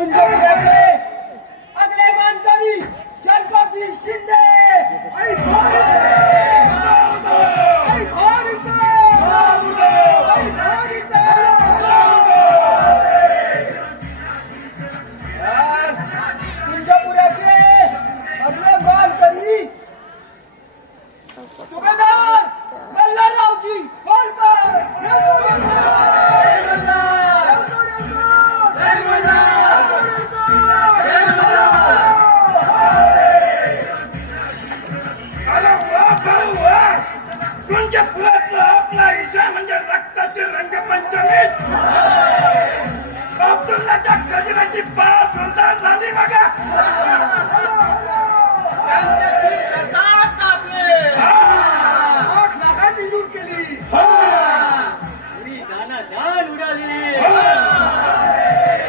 कुंजपुराचे अगले मानकरी जनताजी शिंदे आई कुंजपुराचे अगले मानकरी सुभेदार मल्हाररावजी होळकर कुंजपुराचा आपला विजय म्हणजे रक्ताची रंगपंचमीच. अब्दुल्लाच्या खजिन्याची पाच जोरदार झाली बघा.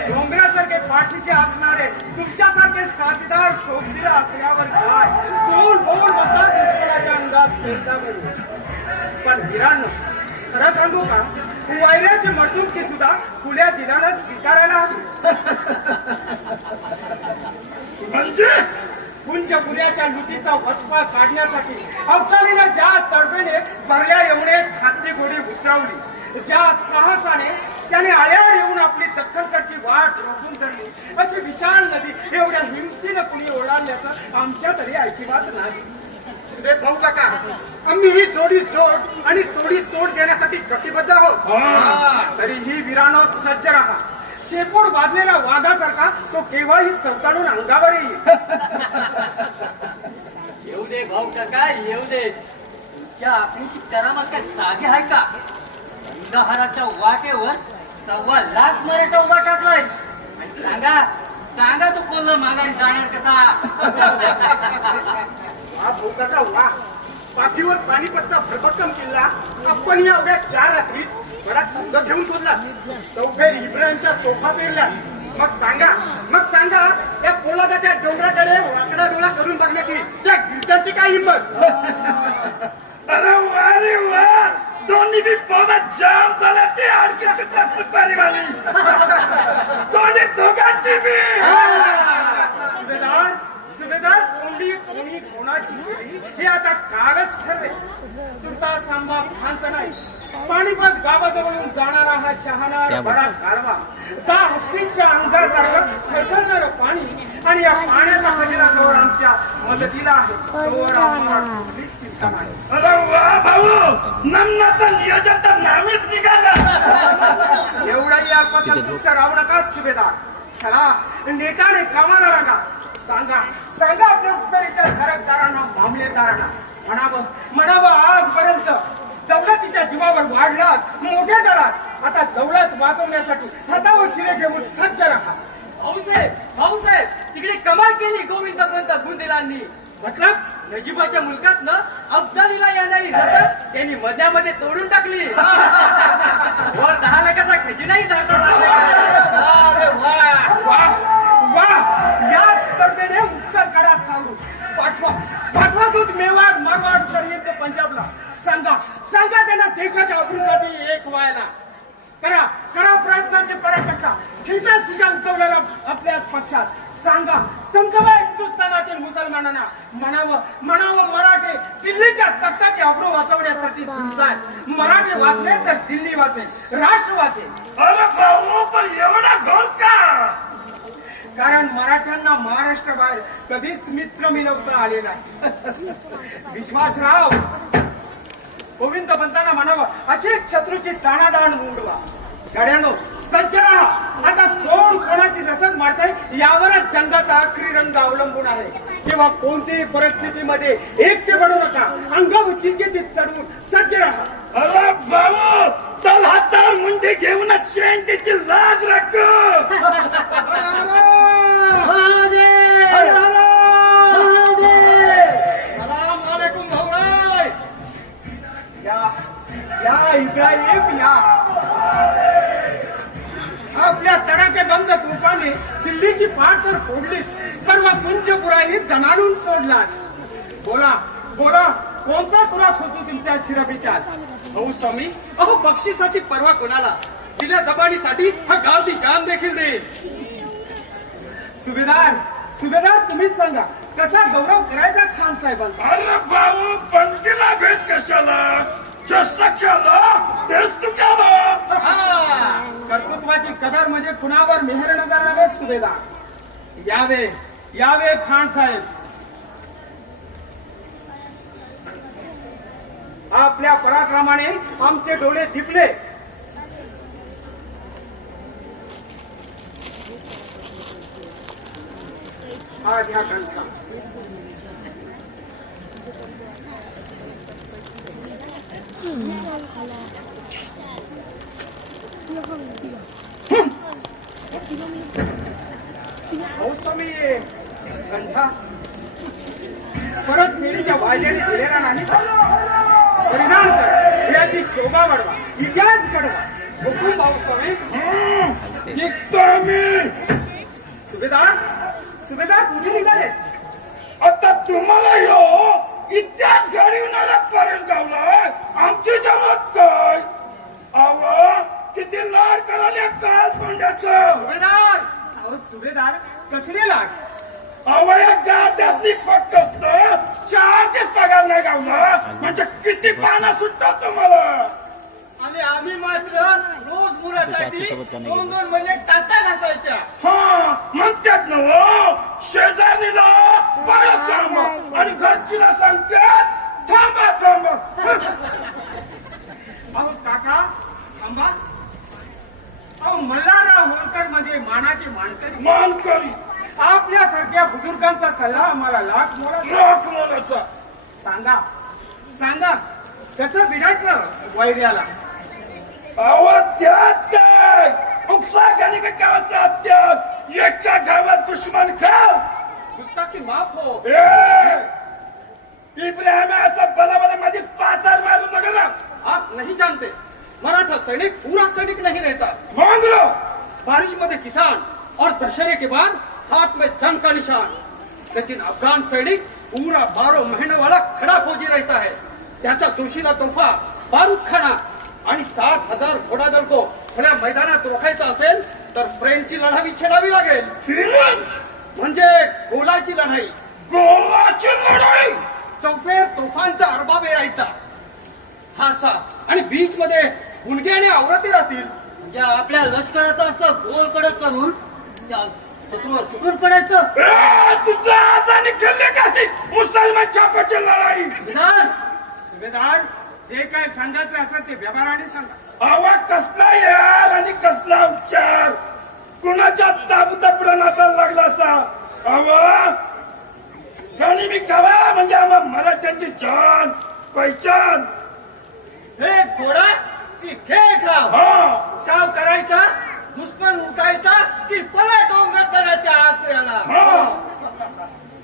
डोंगरासारखे पाठीशी असणारे तुमच्यासारखे साथीदार सोबतीला असल्यावर काय बोल बोल म्हणतात दुश्मनाच्या अंगात पेरता करू. पण वीरांनो, खरं सांगू का, वैऱ्याची मर्दुकी सुद्धा खुल्या दिलानं स्वीकारायला हवी. म्हणजे कुंजपुराच्या लुटीचा वचपा काढण्यासाठी अफगाणीनं ज्या तडफेने भरल्या येऊने खाद्य गोडी उतरवली, ज्या साहसाने त्याने आल्यावर येऊन आपली दख्खनकडची वाट रोखून धरली, अशी विशाल नदी एवढ्या हिमतीनं कुणी ओलांडल्याचं आमच्या तरी अजिबात नाही. सुदेव भाऊ काका, आम्ही ही जोडीस जोड आणि तोडीस तोड देण्यासाठी कटिबद्ध आहोत. तरीही वीरानो सज्ज राहा. शेपूट बांधलेला वाघासारखा तो केव्हाही चौकाडून अंगावर येईल. येऊ दे भाऊ काका, येऊ दे. तुमच्या आपलीची करामत काय साधी आहे का? अंधहाराच्या वाटेवर 1.25 लाख मराठा उभा टाकलाय. आणि सांगा सांगा तो कोल्हा माघारी जाणार कसा? हा भाऊ काका वा. पाठीवर पाणीपतचा भरभक्कम किल्ला आपण या एवढ्या 4 रात्रीत बडा तंग घेऊन शोधला. चौफेर इब्राहिमच्या तोफा पेरल्या. मग सांगा या पोलादाच्या डोंगराकडे वाकडा डोळा करून बघण्याची त्या गिरजांची काय हिंमत? अरे वा रे वा, दोन्ही बी फौजा जाम झाल्या. ते आणखी किती सुपारी वाली दोन्ही दोघांची बी. सुभेदार कोणी कोणाची केली हे आता कालच ठरले. तुर्ता सांबा भांत नाही. पाणीपत गावाजवळून जाणारा हा शहाणा बडा कालवा, 10 हत्तींच्या अंगासारखं खळखळणारं पाणी आणि या पाण्याचा खजिनाजवळ आमच्या मदतीला आहे. तोवर आम्हाला कुठलीच चिंता नाही. अरे वा भाऊ, नमनाचं नियोजन तर नामीच निघालं. एवढाही अल्पसंतुष्ट राहू नका सुभेदार. चला नेटाने कामाला लागा. सांगा आपल्या उत्तरेच्या घरकदारांना, मामलेदारांना म्हणावं आजपर्यंत दौलतीच्या जीवावर वाढलात, मोठे झालात. आता दौलत वाचवण्यासाठी हातावर शिरे घेऊन सज्ज राहा. भाऊसाहेब तिकडे कमाल केली गोविंदपंत बुंदेलांनी. मतलब नजीबाच्या मुलकात ना अफगाणीला येणारी रसद त्यांनी मध्यामध्ये तोडून टाकली. वर 10 लाखाचा खजिनाही धरतात. या स्पर्धेने उत्तर कडा सावरू पाठवा दूध मेवाड मारवाड सरहिंद पंजाबला. सांगा त्यांना देशाच्या अभिवृद्धीसाठी एक व्हायला. करा प्रयत्नाची पराकाष्ठा. खिचा शिजा उगवलेला आपल्या पक्षात. समजवा हिंदुस्थानातील मुसलमानांना. म्हणावं मराठे दिल्लीच्या तख्ताची अब्रू वाचवण्यासाठी झुंजतात. मराठे वाचले तर दिल्ली वाचेल, राष्ट्र वाचेल. अरे भाऊ, पण एवढा घोळ का? कारण मराठ्यांना महाराष्ट्राबाहेर कधीच मित्र मिळवता आले नाही. विश्वासराव गोविंद पंतांना म्हणावं अशी शत्रूची दाणादाण उडवा. गड्यानो सज्ज राहा. आता कोण कोणाची रसद मारते यावरच जंगाचा आखरी रंग अवलंबून आहे. किंवा कोणत्याही परिस्थितीमध्ये एकटे बनू नका. अंगावर चिंतेत चढवून सज्ज राहा. अरे भाऊ, तल हातावर मुंडी घेऊनच शेंटीची लाज राखू. या इब्राहिम या. आपल्या तडाखे बंद तुपाने दिल्लीची पाठ तर फोडलीच, परवा कुंजपुराही दणाणून सोडलाच. बोला कोणता तुला खोचू तुमच्या शिरपीच्यात? भाऊ स्वामी, अहो बक्षिसाची पर्वा कोणाला? दिल्या जबानीसाठी हा गावठी जान देखील देईल. सुभेदार सुभेदार तुम्हीच सांगा कसा गौरव करायचा खान साहेबांचा. अरे भाऊ पंक्तीला भेट कशाला जसं केलं तेच तू केलं. कर्तृत्वाची कदर म्हणजे कुणावर मेहर नजर आले सुभेदार. यावे यावे खान साहेब. आपल्या पराक्रमाने आमचे डोळे दिपले. हा घ्या कंठा. स्वामी कंठा परत फेरीच्या वाजेने दिलेला नाही का? परिधान कर याची शोभा वाढवा इतिहास घडवा. हुकूम भाऊ स्वामी. निघतो मी. सुभेदार सुभेदार कुठे निघाले? आता तुम्हाला यो इतिहास घडविणारा परत गावलाय आमची जरूरत काय. अव किती लाड करायला काल तोंड्याचं. सुभेदार अहो सुभेदार कसले लाग. अव या गाड्यासनी फक्त 4 दिवस पगार नाही गावला म्हणजे किती पाना सुटतो तुम्हाला. आणि आम्ही मात्र रोज मुलासाठी 2-2 महिने टाचा घासायच्या. हा म्हणतात ना हो, शेजारीला बरं थांबा आणि घरचीला सांगतात थांबा थांबा. अहो काका थांबा. अहो मल्हारराव होळकर म्हणजे मानाची मानकरी. मान करी आपल्यासारख्या बुजुर्गांचा सल्ला आम्हाला लाख मोलाचा. लाख मोलाचा. सांगा सांगा कसं भिडायचं वैर्याला. आवाज त्यात काय उपसा गणिक गावाचा अत्यात एका गावात दुश्मन खाव. गुस्ताखी माफ हो. इब्राहिम ऐसा बला बला माझी पाचार मारू नका ना. आप नहीं जानते मराठा सैनिक पूरा सैनिक नहीं रहता. मांग लो. बारिश में किसान और दशहरे के बाद हाथ में जंग का निशान. लेकिन अफगान सैनिक पूरा 12 महीने वाला खड़ा फौजी रहता है. त्याचा जोशीला तोफा बारूद खाना आणि 60,000 घोडादल को खड्या मैदानात रोखायचं असेल तर फ्रेंचची लढाई छेडावी लागेल. म्हणजे गोलाची लढाई. गोलाची लढाई. चौफेर तोफांचा अरबा बेरायचा. हा असा आणि बीच मध्ये गुणगे आणि आवरती राहतील. म्हणजे आपल्या लष्कराचं असं गोल कडक करून त्या शत्रूवर तुटून पडायचं. तुझा हाताने खेळले कशी मुसलमान छापाची लढाई. सुभेदार सुभेदार जे काय सांगायचं असेल ते व्यवहाराने सांगा. आवा कसला यार आणि कसला उपचार कुणाच्या ताबुतापुढे नाचायला लागला असा. आवा गाणी मी गावा म्हणजे आम्हा मला त्यांची जान पहिचान. हे घोडा की खेळ खाव. हा काव करायचा दुश्मन उठायचा की पळा डोंगर करायच्या आश्रयाला. हा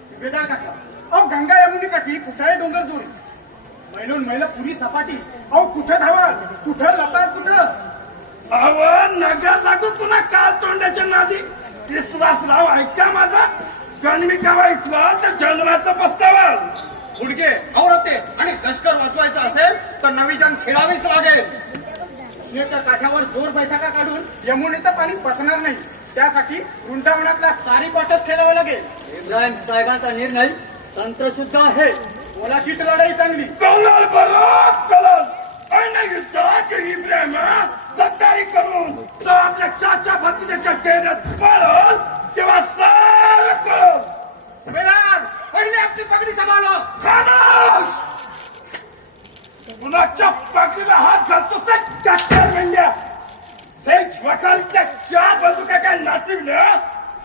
सुभेदार काका अहो गंगा यमुनी काठी कुठे डोंगर दूर मैलून मैल पुरी सपाटी. अहो कुठं धावा कुठं लपा कुठं. आवा नगर लागू पुन्हा काल तोंडाच्या नादी विश्वास राव ऐका माझा. गाणी मी गावायचला तर जन्माचा पस्तावा. गुडघे आवरते आणि लष्कर वाचवायचं असेल तर नवी जंग खेळावीच लागेल. कृष्णेच्या काठावर जोर बैठका काढून यमुनेचं पाणी पचणार नाही. त्यासाठी वृंदावनातला सारी पाठच खेळावं लागेल. इब्राहिम साहेबांचा निर्णय तंत्रशुद्ध आहे. बोलाचीच लढाई चांगली. कौलाल बरो कलल आणि युद्धाची इब्राहिम गद्दारी करून तो आपल्या चाचा भतीच्या डेऱ्यात पळल तेव्हा सारं कळल. सुभेदार पहिले आपली पगडी सांभाळो. खामोश. कुणाच्या पगडीला हात घालतो कट्टर म्हणजे हे वकालच्या 4 बंदुका काय नाचविल्या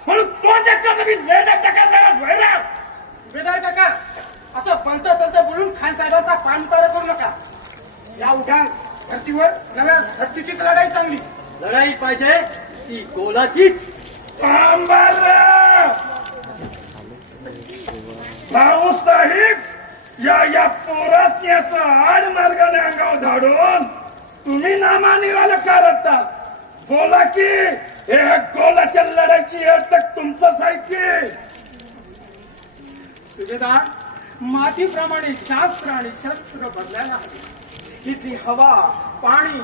म्हणून तोंडाच्या मी लेण्या टाकायला व्हायला. सुभेदार काका असं पंत चलतं बोलून खान साहेबांचा पान उतारा करू नका. या उठाण धर्तीवर नव्या धर्तीचीच लढाई चांगली. लढाई पाहिजे ती गोलाचीच. भाऊ साहेब या पोरासनी असं आड मार्गाने अंगावर धाडून तुम्ही नामा निघालं करता. बोला की हे गोलाच्या लढाईची अटक तुमचं साहित्य. सुभेदार मातीप्रमाणे शास्त्र आणि शस्त्र बदलायला हवे. इथली हवा पाणी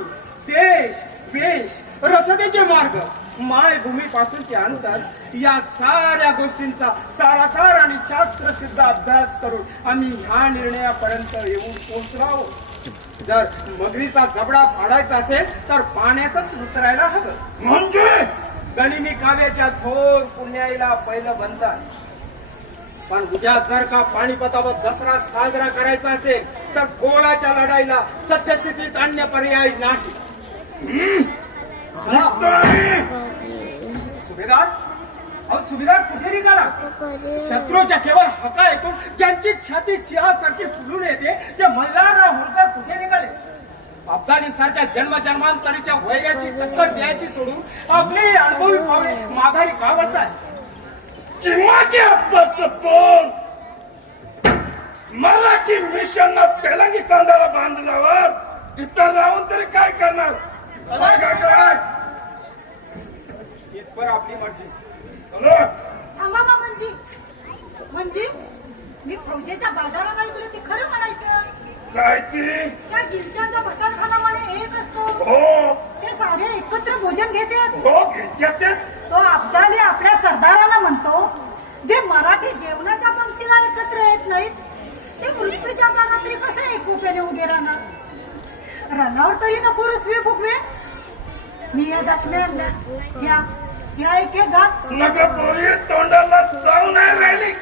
देश वेश रसदेचे मार्ग मायभूमीपासूनचे अंतर या साऱ्या गोष्टींचा सारासार आणि शास्त्रशुद्ध अभ्यास करून आम्ही ह्या निर्णयापर्यंत येऊन पोहोचलो. जर मगरीचा जबडा फाडायचा असेल तर पाण्यातच उतरायला हवं. म्हणजे गनिमी काव्याच्या थोर पुण्याईला पहिलं बनतात. पण उद्या जर का पाणीपतावर दसरा साजरा करायचा असेल तर गोळाच्या लढाईला सत्यस्थितीत अन्य पर्याय नाही. सुभेदार, अहो सुभेदार कुठे निघाला? शत्रूच्या केवळ हका ऐकून ज्यांची छाती सिंहासारखी फुलून येते ते मल्हारराव होळकर कुठे निघाले? अफगाणी सारख्या जन्मजन्मांतरीच्या वैराची टक्कर द्यायची सोडून आपली अनुभवी पावले माघारी का वळतात? चिमाचे अभ्यास पोर मराठी मिशन तेलंगी कांदाला बांधल्यावर इतर राहून तरी काय करणार? इथपर आपली मर्जी. थांबा मामनजी. म्हणजे मी फौजेच्या बाजारात ऐकलं ते खरं म्हणायचं. काय ती? त्या गिरजांचा भटकखाना म्हणे एक असतो. हो ते सारे एकत्र भोजन घेतात. हो घेते. तो अब्दाली आपल्या सरदाराला म्हणतो जे मराठी जेवणाच्या पंक्तीला एकत्र येत नाहीत ते मृत्यूच्या दानात तरी कसे एकोप्याने उभे राहणार? रनावर तरी नको रुसवे फुकवे. मी या दशम्या आणल्या. घ्या घ्या एक एक घास. नका पोरी तोंडाला जाऊ नाही राहिली.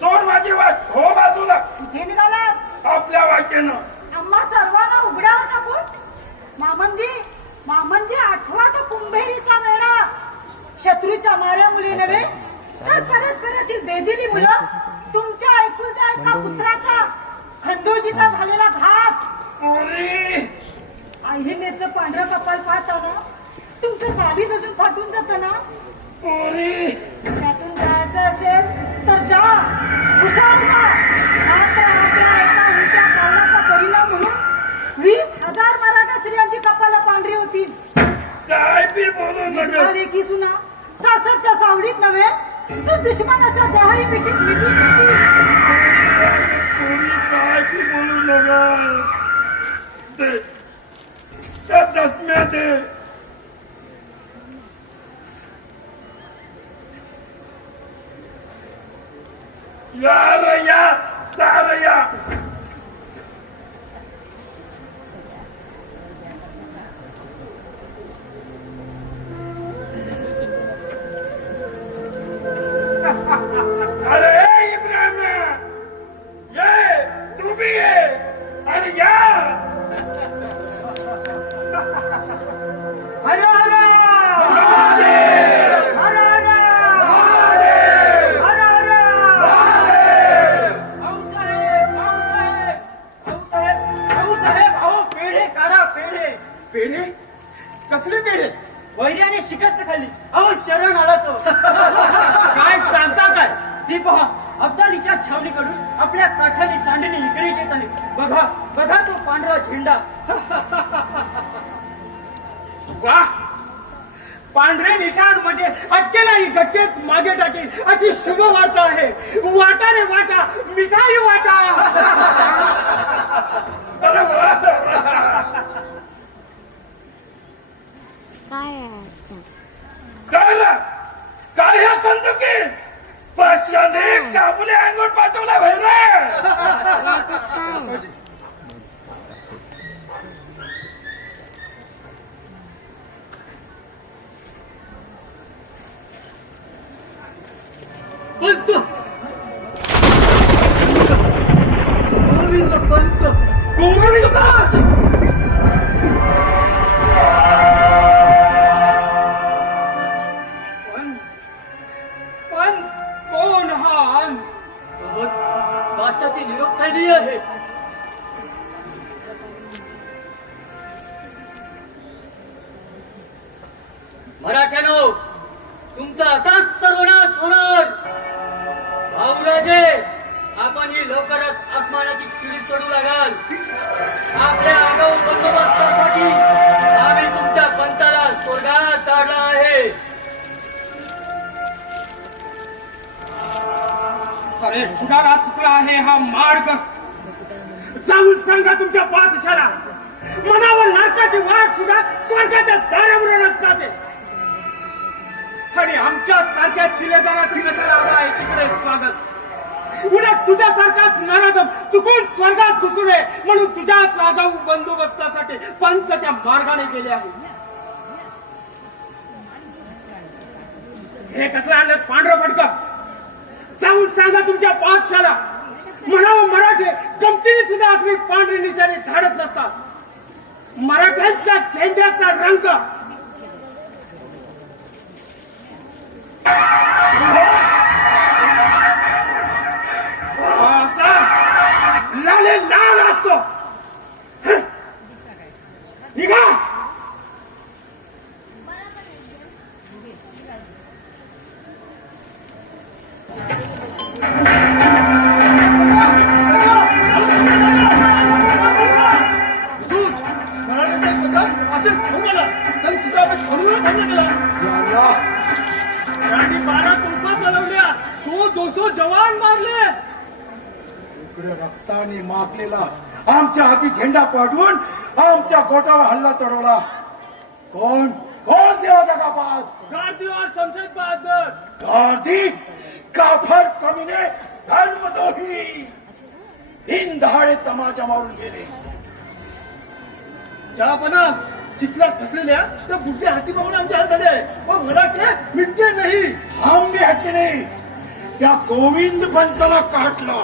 सोड माझी वाट हो बाजूला. कुठे निघालात? आपल्या वाटेनं. आम्हा सर्वांना उघड्यावर टाकून. मामनजी आठवा तो कुंभेरीचा मेळा. शत्रूच्या माऱ्या मुली नव्हे तर परस्परातील बेदिली मुलं. तुमच्या ऐकुलत्या एका पुत्राचा खंडोजीचा झालेला घात. पोरी आहिनेचं पांढरं कपाल पाहताना तुमचं कालीच अजून फाटून जातं ना. पोरी त्यातून जायचं असेल तर जा, हुशार जा. मात्र आपल्या एका उलट्या पावलाचा परिणाम म्हणून 20,000 मराठा स्त्रियांची कपाला पांढरी होती. काय बी बोलू विधवा नका. लेकी सुना सासरच्या सावडीत नव्हे तर दुश्मनाच्या जहारी पिठीत मिटून देतील. पोरी काय बी बोलू नका. दे त्या दसम्या दे. यार या सार या. अरे इब्राहिम ये तू भी ये. अरे या. अरे अरे पेढे कसले पेढे? वैर्याने शिकस्त खाल्ली. अहो शरण आला तो. काय सांगता काय? ती पहा अब्दालीच्या छावणीकडून आपल्या काठाने सांडणी इकडे येत आली. बघा बघा तो पांढरा झेंडा. वा, पांढरे निशाण म्हणजे अटकेलाही गटकेत मागे टाकेल अशी शुभ वार्ता आहे. वाटा रे वाटा, मिठाई वाटा. अरे वा. काय रे? काय ह्या संदुकीत 500 काबुली अंगूर पाठवला भाई रे. पंत गोविंद पंत गोविंद पण कोण हा अंध? भाषाची निरोप थैली आहे. मराठ्यानो तुमचा असाच सर्वनाश होणार. भाऊराजे आपण ही लवकरच आसमानाची शिडी चढू लागाल. आपल्या आगाऊ बंदोबस्तासाठी आम्ही तुमच्या पंथाला स्वर्गात काढला आहे. अरे खुदारा चुकला आहे हा मार्ग. जाऊन सांगा तुमच्या पाठशाला मनावर नाकाची वाट सुद्धा स्वर्गाच्या दारावरूनच जाते. आणि आमच्या सारख्या शिलेदाराचं कशाला आहे तिकडे स्वागत. उलट तुझ्यासारखाच नराधम चुकून स्वर्गात घुसू नये म्हणून तुझ्याच आगाऊ बंदोबस्तासाठी पंच त्या मार्गाने गेले आहे. हे कसं आणलं पांढरं फडकं? जाऊन सांगा तुमच्या पाठशाला म्हणावं मराठे गमतीने सुद्धा असली पांढरी निशाणी धाडत नसतात. मराठ्यांच्या झेंड्याचा रंग असा लाले लाल असतो. हं? निघा. त्यांनी 12 तोफा चालवल्या, 100-200 जवान मारले. इकडे रक्ताने माखलेला आमच्या हाती झेंडा पाठवून आमच्या गोटावर हल्ला चढवला. कोण कोण देवाचा कापाज? गार्दी और शमशेद बहादुर. गार्दी काफर कमीने धर्मद्रोही दिन दहाडे तमाचा मारून गेले. जहापना चिखलात फसलेल्या त्या बुड्ढे हाती पाहून आमचे हात झाले पण मराठे मिटके नाही. हम भी हटके नहीं. त्या गोविंद पंतला काटला,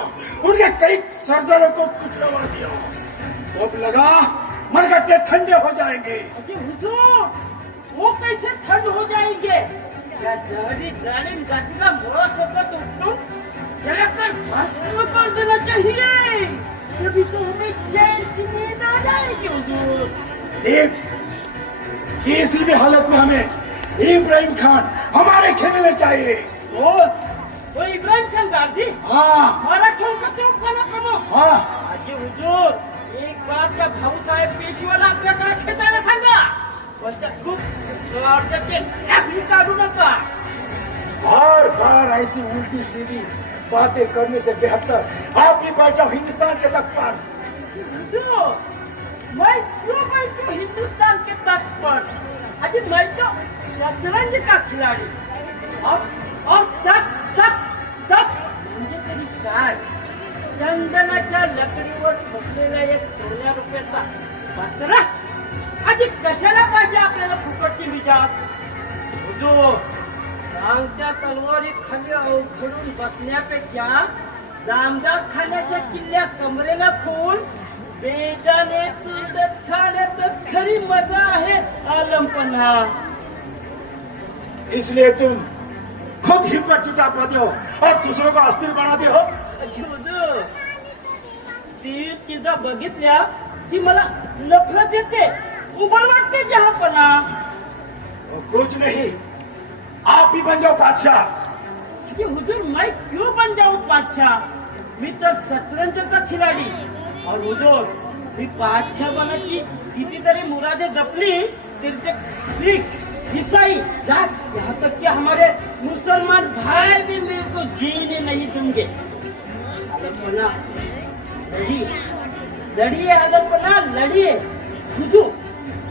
उनके कई सरदारों को कुचलवा दिया. अब लगा मरकट्टे ठंडे हो जाएंगे. अरे हुजूर, वो कैसे ठंड हो जाएंगे? या जहरी जालिम जाति का मोड़ा सकत उठूं जलाकर भस्म कर देना चाहिए. तभी तो हमें चैन से नींद आ जाएगी हुजूर. देख, किसी भी हालत में हमें इब्राहिम खान हमारे खेमे में चाहिए. वो इब्राहिम खान गांधी हाँ मराठों का तो खाना कमो. हाँ अरे हुजूर, एक बार त्या भाऊसाहेब पेशवाला आपल्याकडे खेचायला सांगा. पण त्या खूप स्वार्थाचे नागरी काढू नका. बार बार ऐसी उल्टी सीधी बातें करने से बेहतर आप ही बैठ जाओ हिंदुस्तान के तख्त पर. हुजूर, मैं क्यों बैठूं हिंदुस्तान के तख्त पर? अजी मैं तो शतरंज का खिलाड़ी. और तक म्हणजे तरी काय? चंदनाच्या लकडीवर ठोकलेला एक सोन्या रुपयाचा पत्रा. आधी कशाला पाहिजे आपल्याला फुकटची विचार? हुजूर, सांगत्या तलवारी खाली अवखडून बसण्यापेक्षा जामदार खाण्याच्या किल्ल्या कमरेला खोल बेजाने तुरडत खाण्यात खरी मजा आहे आलमपणा. इसलिए तुम खुद हिम्मत जुटा पाते हो और दूसरों को अस्थिर बनाते हो. स्थिर चीजा बघितल्या की मला नफरत येते, उबल वाटते जहापणा. और कुछ नहीं, आप ही बन जाओ बादशाह. कि हुजूर, मैं क्यों बन जाऊं बादशाह? मी तर शतरंजचा खिलाडी. और हुजूर, मी बादशाह बनायची कितीतरी मुरादे जपली तरी ते सिख ईसाई जाट यहाँ तक कि हमारे मुसलमान भाई भी मेरे को जीने नहीं देंगे. आलमपना लड़िए आलमपना लड़िए.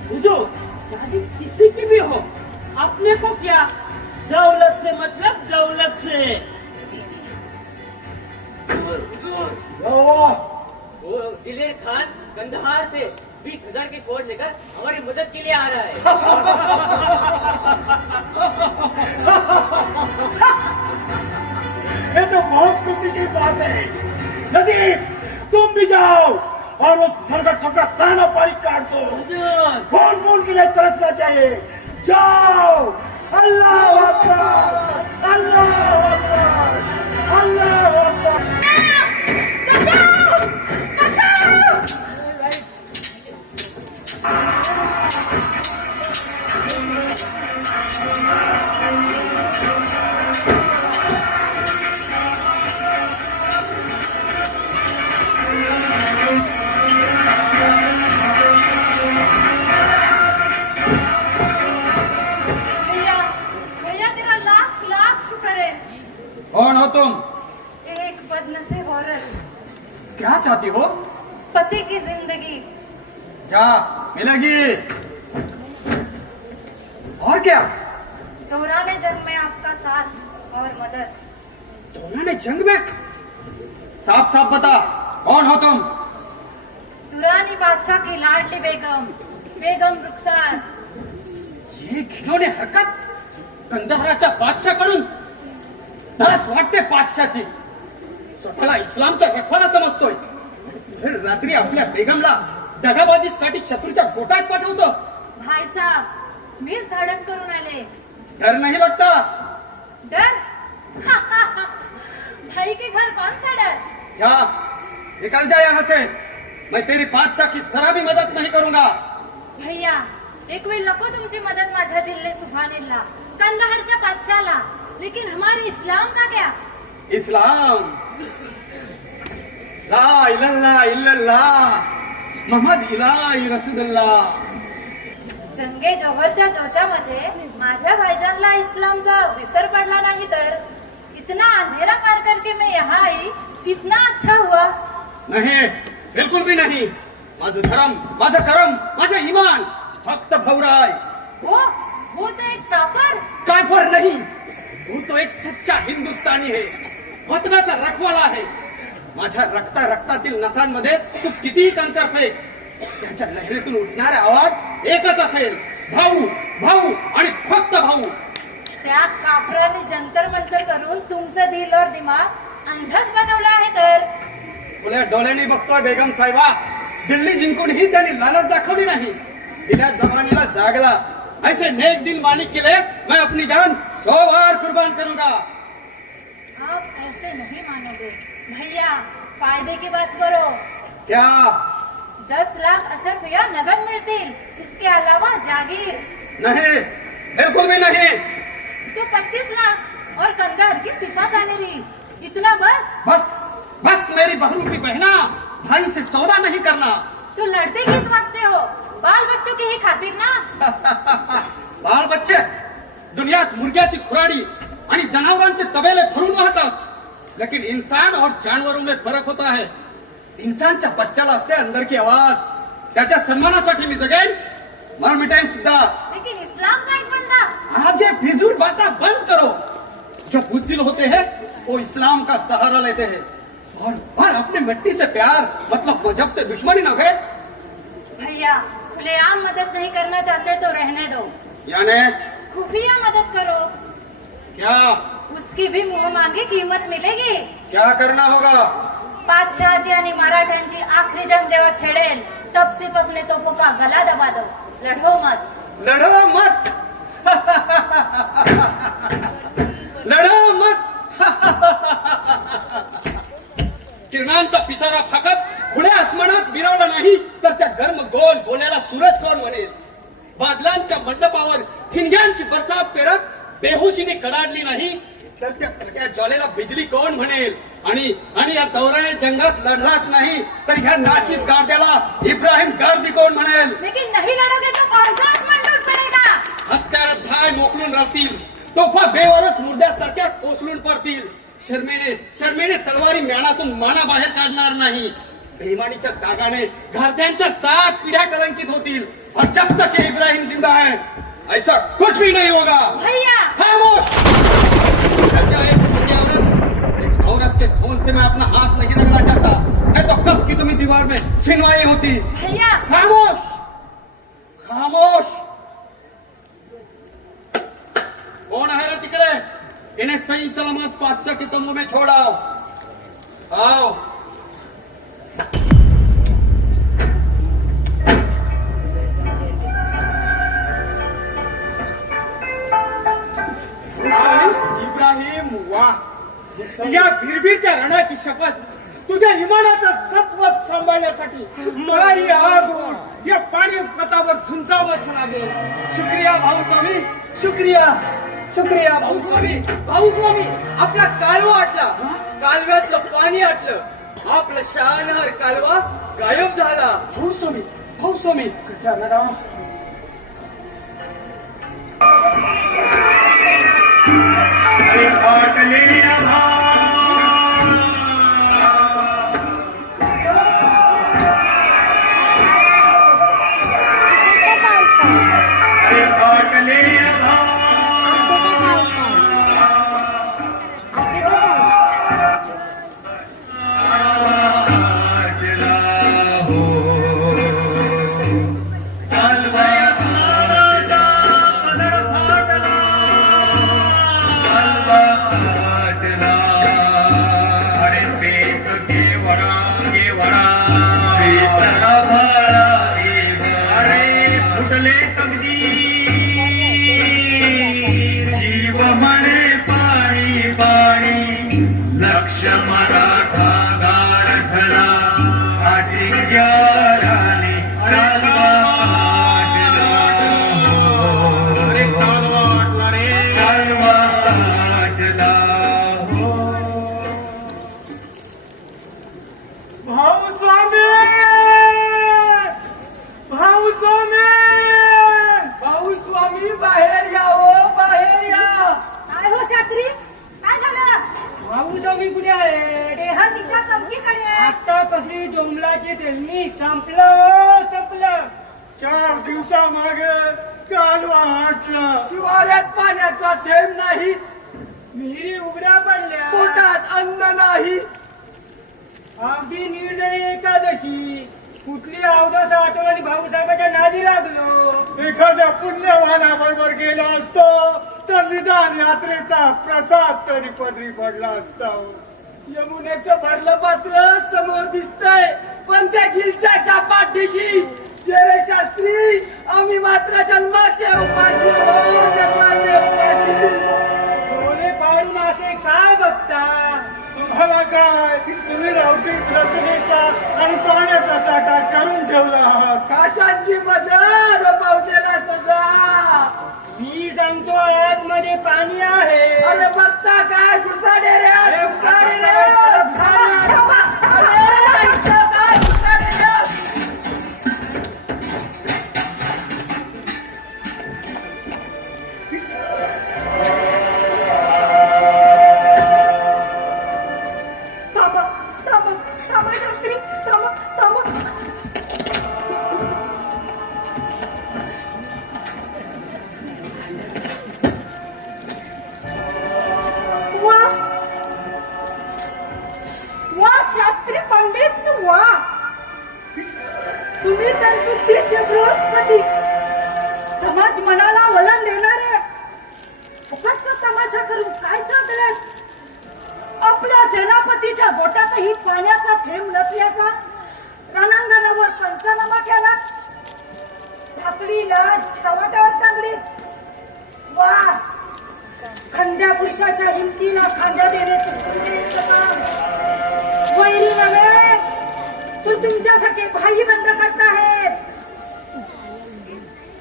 हुजूर, शादी किसी की भी हो, अपने को क्या, दौलत से मतलब दौलत से. वाह, वो दिलेर खान कंधार से 20,000 की फौज लेकर हमारी मदद के लिए आ रहा है. ये तो बहुत खुशी की बात है. नदी, तुम भी जाओ और उस मरगट्ठों का ताना पारी काट दो. हुजूर, खून खून के लिए तरसना चाहिए. जाओ. अल्लाह अकबर, अल्लाह अकबर, अल्लाह अकबर. भैया तेरा लाख लाख शुक्र है. कौन हो तुम? एक बदनसीब औरत, क्या चाहती हो? पति की जिंदगी. जा मिलेगी. और क्या? दोहराने जंग में आपका साथ और मदद। दोनों जंग में? साफ साफ बता, कौन हो तुम? दुरानी बादशाह की लाडली बेगम, बेगम रुखसार। ये घिनवणी हरकत कंदहाराच्या बादशाकडून? दास वाटते बादशाची. स्वतःला इस्लामचा रखवाला समजतोय. फिर रात्री आपल्या बेगमला दगाबाजीसाठी शत्रूच्या गोटात पाठवतो. भाई साहब, मीच धाडस करून आले. डर नहीं लगता? डर? भाई के घर कौन सा डर? जा, निकल जा यहाँ से. मैं तेरी बादशाह की जरा भी मदद नहीं करूंगा. भैया, एक वेळ नको तुमची मदत माझ्या जिल्हे सुभानेला, कंदहारच्या बादशाहला. लेकिन हमारे इस्लाम का क्या? इस्लाम, ला इलल्लाह इल्लल्लाह मोहम्मद इलाही रसूलुल्लाह. जंगे जोहरच्या जोशामध्ये माझ्या भाईजानला इस्लामचा विसर पडला नाही तर इतना अंधेरा पार करके मैं यहाँ आई, कितना अच्छा हुआ. नहीं, बिल्कुल भी नहीं. माझं धर्म, माझं करम, माझं ईमान फक्त भवराय. वो तो एक काफर. काफर नहीं, वो तो एक सच्चा हिंदुस्तानी है. वतनाचा रखवाला आहे. माझ्या रक्तातील नसांमध्ये तू कितीही कंकर फेक, त्याच्या लहरीतून उठणारा आवाज एकच असेल, भाऊ भाऊ आणि फक्त भाऊ. त्या काफराने जंतर मंतर करून तुमचं दिल और दिमाग अंधच बनवलं आहे तर. खुल्या डोळ्यांनी बघतोय बेगम साहेबा. दिल्ली जिंकूनही त्यांनी लालच दाखवली नाही. दिल्या जवानीला जागला. ऐसे नेक दिल मालिक के लिए मैं अपनी जान 100 बार कुर्बान करूंगा. आप ऐसे नहीं मानोगे भैया. फायदे की बात करो. क्या? 10 लाख अशरफिया नगद मिलतील. इसके अलावा जागीर. नहीं, बिल्कुल भी नहीं. तो 25 लाख और कंधार की सिपा सैलरी. इतना बस? बस बस मेरी बहरूपी बहना, भाई से सौदा नहीं करना. तो लड़ते किस वास्ते हो? बाल बच्चों की ही खातिर ना. बाल बच्चे दुनियात मुर्ग्याची खुराडी आणि जनावरांचे तबेले भरून वाहतात. लेकिन इंसान और जानवरों में फरक होता है. इंसानच्या बच्चाला असते अंदर की आवाज. त्याच्या सन्मानासाठी मी जगेन, मर मिटाईन सुद्धा. लेकिन इस्लाम का एक बंदा. आगे फिजूल बातें बंद करो. जो बुज़दिल होते हैं वो इस्लाम का सहारा लेते हैं और अपने मिट्टी से प्यार, मतलब मजहब से दुश्मनी न है. भैया, खुलेआम मदद नहीं करना चाहते तो रहने दो. यानी खुफिया मदद करो. क्या? उसकी भी मुंह मांगी कीमत मिलेगी. क्या करना होगा? बादशाहजी आणि मराठ्यांची आखरी जंग जेव्हा छेडेल तब सिर्फ अपने तोपों का गला दबा दो. लढो मत. लढो मत. लढो मत. किरणांचा पिसारा फाकत खुल्या आसमानात मिरवला नाही तर त्या गर्म गोल गोल्याला सूरज कोण म्हणेल? बादलांच्या मंडपावर ठिणग्यांची बरसात पेरत बेहोशीने कडाडली नाही तर त्या ज्वालेला बिजली कोण म्हणेल? आणि या दौराने जंगात लढलाच नाही तर ह्या नाचीस गार्द्याला इब्राहिम गार्दी कोण म्हणेल? लेकिन नहीं लड़ोगे तो कौन सा आसमान टूट पड़ेगा? हत्यार धाय मोकलून राहतील. तोफा बेवारस मुर्द्यासारख्या कोसळून पडतील. शर्मेने तलवारी म्यानातून माना बाहेर काढणार नाही. बेईमानीच्या दागाने घरच्यांच्या 7 पिढ्या कलंकित होतील. और जब तक ये इब्राहिम जिंदा है ऐसा कुछ भी नहीं होगा. भैया, खामोश. एक औरत के खून से मैं अपना हाथ नहीं रगड़ना चाहता. मैं तो कब की तुम्हें दीवार में छिनवाई होती. भैया, खामोश. खामोश. कौन है रे तिकडे? इन्हें सही सलामत बादशाह के तंबू में छोड़ाओ. आओ. इब्राहिम, वाह. या भिरभिरत्या रणाची शपथ. तुझ्या इमानाचं सत्व सांभाळण्यासाठी मला ही आग ओढ या पाणी पतावर झुंजावंच लागेल. शुक्रिया भाऊस्वामी, शुक्रिया. शुक्रिया भाऊस्वामी. भाऊस्वामी, आपला कालवा आटला. कालव्यातलं पाणी आटलं. आपला शहानहार कालवा गायब झाला. भाऊस्वामी, भाऊस्वामी. शास्त्री काय झालं? भाऊ जाऊ कुठे आहे? देह तिच्या चौकीकडे आहे. आता कसली डोंबलाची टेलमी संपलं 4 दिवसामागे कालवा आटला, शिवाऱ्यात पाण्याचा थेंब नाही, विहिरी उघड्या पडल्या, पोटात अन्न नाही. अगदी निर्णय एकादशी कुठली अवदस आठवणी भाऊसाहेबाच्या नादी लागलो. एखाद्या पुण्यवानाबरोबर गेला असतो तर निदान यात्रेचा प्रसाद तरी पदरी पडला असता. यमुनेचं भरलं पात्र समोर दिसतंय, पण त्या गिलच्या पाठीशी जे रे शास्त्री, आम्ही मात्र जन्माचे उपाशी हो, जन्माचे उपाशी. डोळे पाडून असे काय बघता? तुम्हाला काय, तुम्ही रावटीत रसनेचा आणि पाण्याचा साठा करून ठेवला आहात. काशांची मजा पावजेला सजा. मी सांगतो आतमध्ये पाणी आहे. अरे बघता काय घुसाडे रे, घुसाडे रे. थांबा शास्त्री, थांबा. वा शास्त्री पंडित वा, तुम्ही तर बुद्धीचे बृहस्पती, समाज मनाला वलन देणारे. फुकटचा तमाशा करून काय साधलं? आपल्या सेनापतीच्या बोटातही पाण्याचा थेंब नसल्याचा रणांगणावर पंचनामा केला. झाकलीला चव्हाट्यावर टांगली. वा, खंद्या पुरुषाच्या हिमतीला खांद्या देण्याचं पुण्य काम. वैरी नव्हे तर तुमच्यासाठी भाई बंद करताहेत.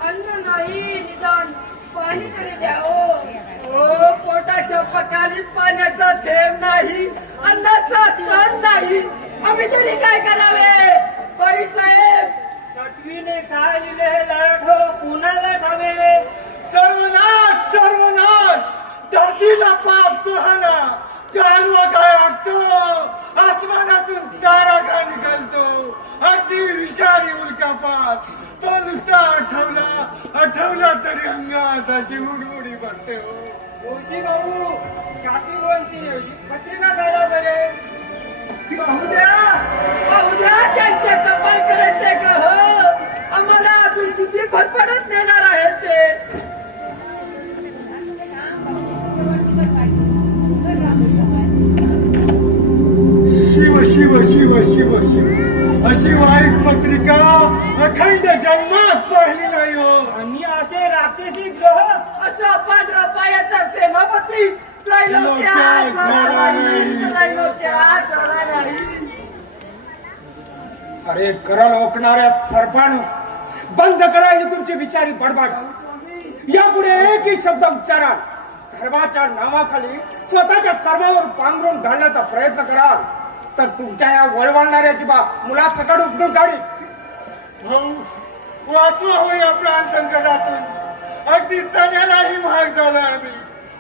अन्न नाही निदान पाणी तरी द्यावं. ओ पोटाच्या पकाली पाण्याचा थेंब नाही, अन्नाचा कण नाही, आम्ही तरी काय करावे? बाई साहेब, सटवीने काय लिहिले हे लढो कुणाला ठावे. सर्वनाश, धरतीला पाप सुहाना. कालवा काय वाटतो, आसमानातून तारा का निघालतो. अगदी विषारी उल्कापात. तो नुसता आठवला तरी अंगात अशी उडमुडी पडते हो. जोशी भाऊ शास्त्रीवरती पत्रिका काढा बरे. पाहुद्या त्यांचे कपाल करंटे का हो. आम्हाला अजून किती भरपडत नेणार आहेत ते. शिव शिव शिव शिव शिव, अशी वाईट पत्रिका अखंड जन्मात पाहिली नाही हो. आणि असे राक्षसी ग्रह, असा पांढरा पायाचा सेनापती त्रैलोक्यात झाला नाही. अरे करल ओकणाऱ्या सर्पानं, बंद करा ही तुमची विचारी बडबड. यापुढे एकही शब्द उच्चारा. धर्माच्या नावाखाली स्वतःच्या कर्मावर पांघरून घालण्याचा प्रयत्न कराल तर तुमच्या या वळवळणाऱ्याची बाब मुला सकट उपटून काढी. भाऊ, वाचवा हो या प्राण संकटातून. अगदी चण्यालाही महाग झाला आम्ही.